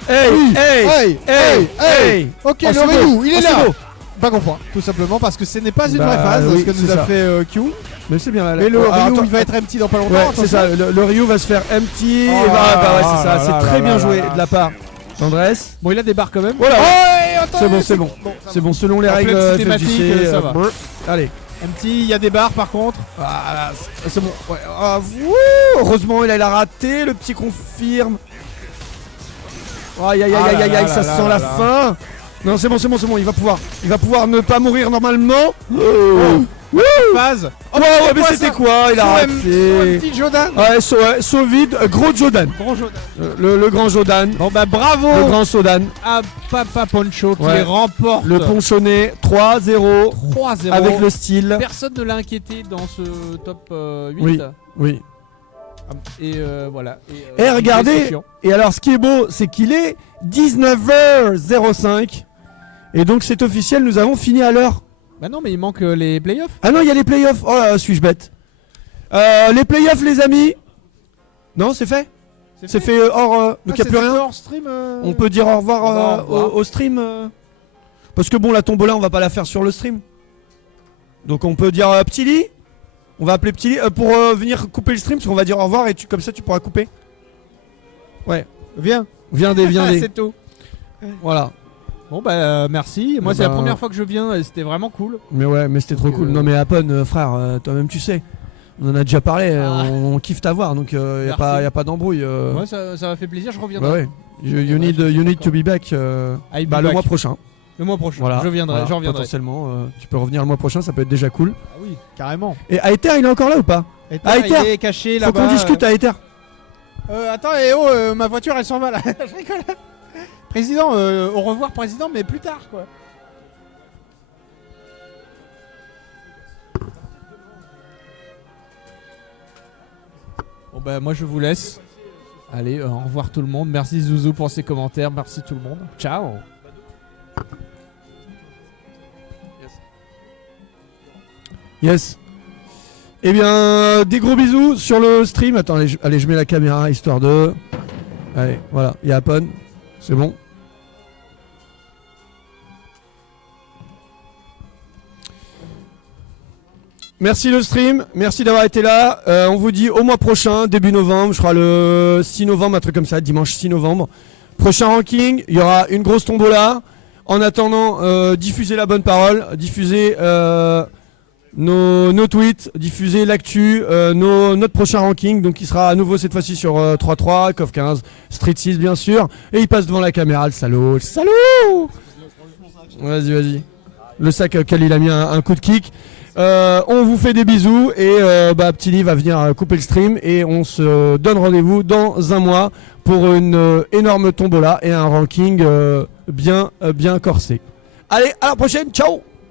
Hey, Oui. hey, hey. Ok, Oh, le c'est Ryu, beau. il est Oh, là. c'est beau. Pas comprendre, tout simplement parce que ce n'est pas une Bah, vraie phase, oui, ce que nous c'est a ça. fait Q. Mais c'est bien là. Mais le Oh, Ryu, attends, il va être empty dans pas longtemps. Ouais, attention. c'est ça. Le Ryu va se faire empty. Oh Et bah, là ouais, là c'est ça. là C'est là très là bien là joué là. de la part d'Andrés. Bon, il a des barres quand même. Voilà. Oh, hey, attends, C'est bon, c'est bon. ça C'est bon, selon les En règles pleine cinématique, FFJC, ça va. brr. Allez. Empty, il y a des barres par contre. Voilà, c'est bon. Ouais. Ah, wouh, heureusement, il a raté. Le petit confirme. Aïe, aïe, Ah aïe, là aïe, là aïe, là ça là sent là la là. fin. Non, c'est bon, c'est bon, c'est bon. Il va pouvoir ne pas mourir normalement. Phase. Oh, ouais, mais quoi, c'était ça quoi? Il a raté. Empty Jodan. Ouais, so vide, gros Jodan. Gros Jodan. Le grand Jodan. Bon bah bravo Le grand Sodan. à Papa Poncho qui Ouais. remporte Le ponchonné 3-0 3-0. avec le style. Personne ne l'a inquiété dans ce top 8. Oui. Oui. Et voilà. Et regardez. c'est chiant. Et alors, ce qui est beau, c'est qu'il est 19h05. Et donc, c'est officiel, nous avons fini à l'heure. Bah non, mais il manque les playoffs. Ah non, il y a les playoffs. Oh là, suis-je bête. Les playoffs, les amis. Non, c'est fait. C'est fait hors. Donc, il n'y a plus rien. Hors stream. On peut dire au revoir, Au revoir. au stream. Parce que bon, la tombola, on va pas la faire sur le stream. Donc, on peut dire Petit Lit. On va appeler Petit Lit pour venir couper le stream. Parce qu'on va dire au revoir et comme ça, tu pourras couper. Ouais. Viens. Viens des. C'est tout. Voilà. Bon bah merci. Moi Eh c'est la ben- première fois que je viens et c'était vraiment cool. Mais ouais, mais c'était trop Donc, cool. Non, mais Apon, frère, toi-même, tu sais. On en a déjà parlé. Ah. On kiffe t'avoir. Donc, y a Merci. pas d'embrouille. Moi ça m'a fait plaisir, je reviendrai. Bah ouais. You need to be back. I'll be Le back. mois prochain. Le mois prochain, Voilà, je reviendrai, voilà, j'en reviendrai. potentiellement, tu peux revenir le mois prochain, ça peut être déjà cool. Ah oui, carrément. Et Aether, il est encore là ou pas? Et Ah, il Ether, est caché faut là-bas. qu'on discute à Aether. Attends, ma voiture elle s'en va là. Je rigole. Président, au revoir président, mais plus tard quoi. Bon bah moi je vous laisse. Allez, au revoir tout le monde. Merci Zouzou pour ses commentaires. Merci tout le monde. Ciao. Yes. Eh bien, des gros bisous sur le stream. Attends, allez, je mets la caméra histoire de. Allez, voilà, il y a Apon. C'est bon. Merci le stream, merci d'avoir été là. On vous dit au mois prochain, début novembre, je crois le 6 novembre, un truc comme ça, dimanche 6 novembre. Prochain ranking, il y aura une grosse tombola. En attendant, diffusez la bonne parole, diffusez nos tweets, diffusez l'actu, notre prochain ranking, donc il sera à nouveau cette fois-ci sur 3-3, KOF 15, Street 6 bien sûr. Et il passe devant la caméra, le salaud, le salaud. Vas-y, vas-y. Le sac auquel il a mis un coup de kick. On vous fait des bisous et Petit Lee va venir couper le stream et on se donne rendez-vous dans un mois pour une énorme tombola et un ranking bien corsé. Allez, à la prochaine, ciao.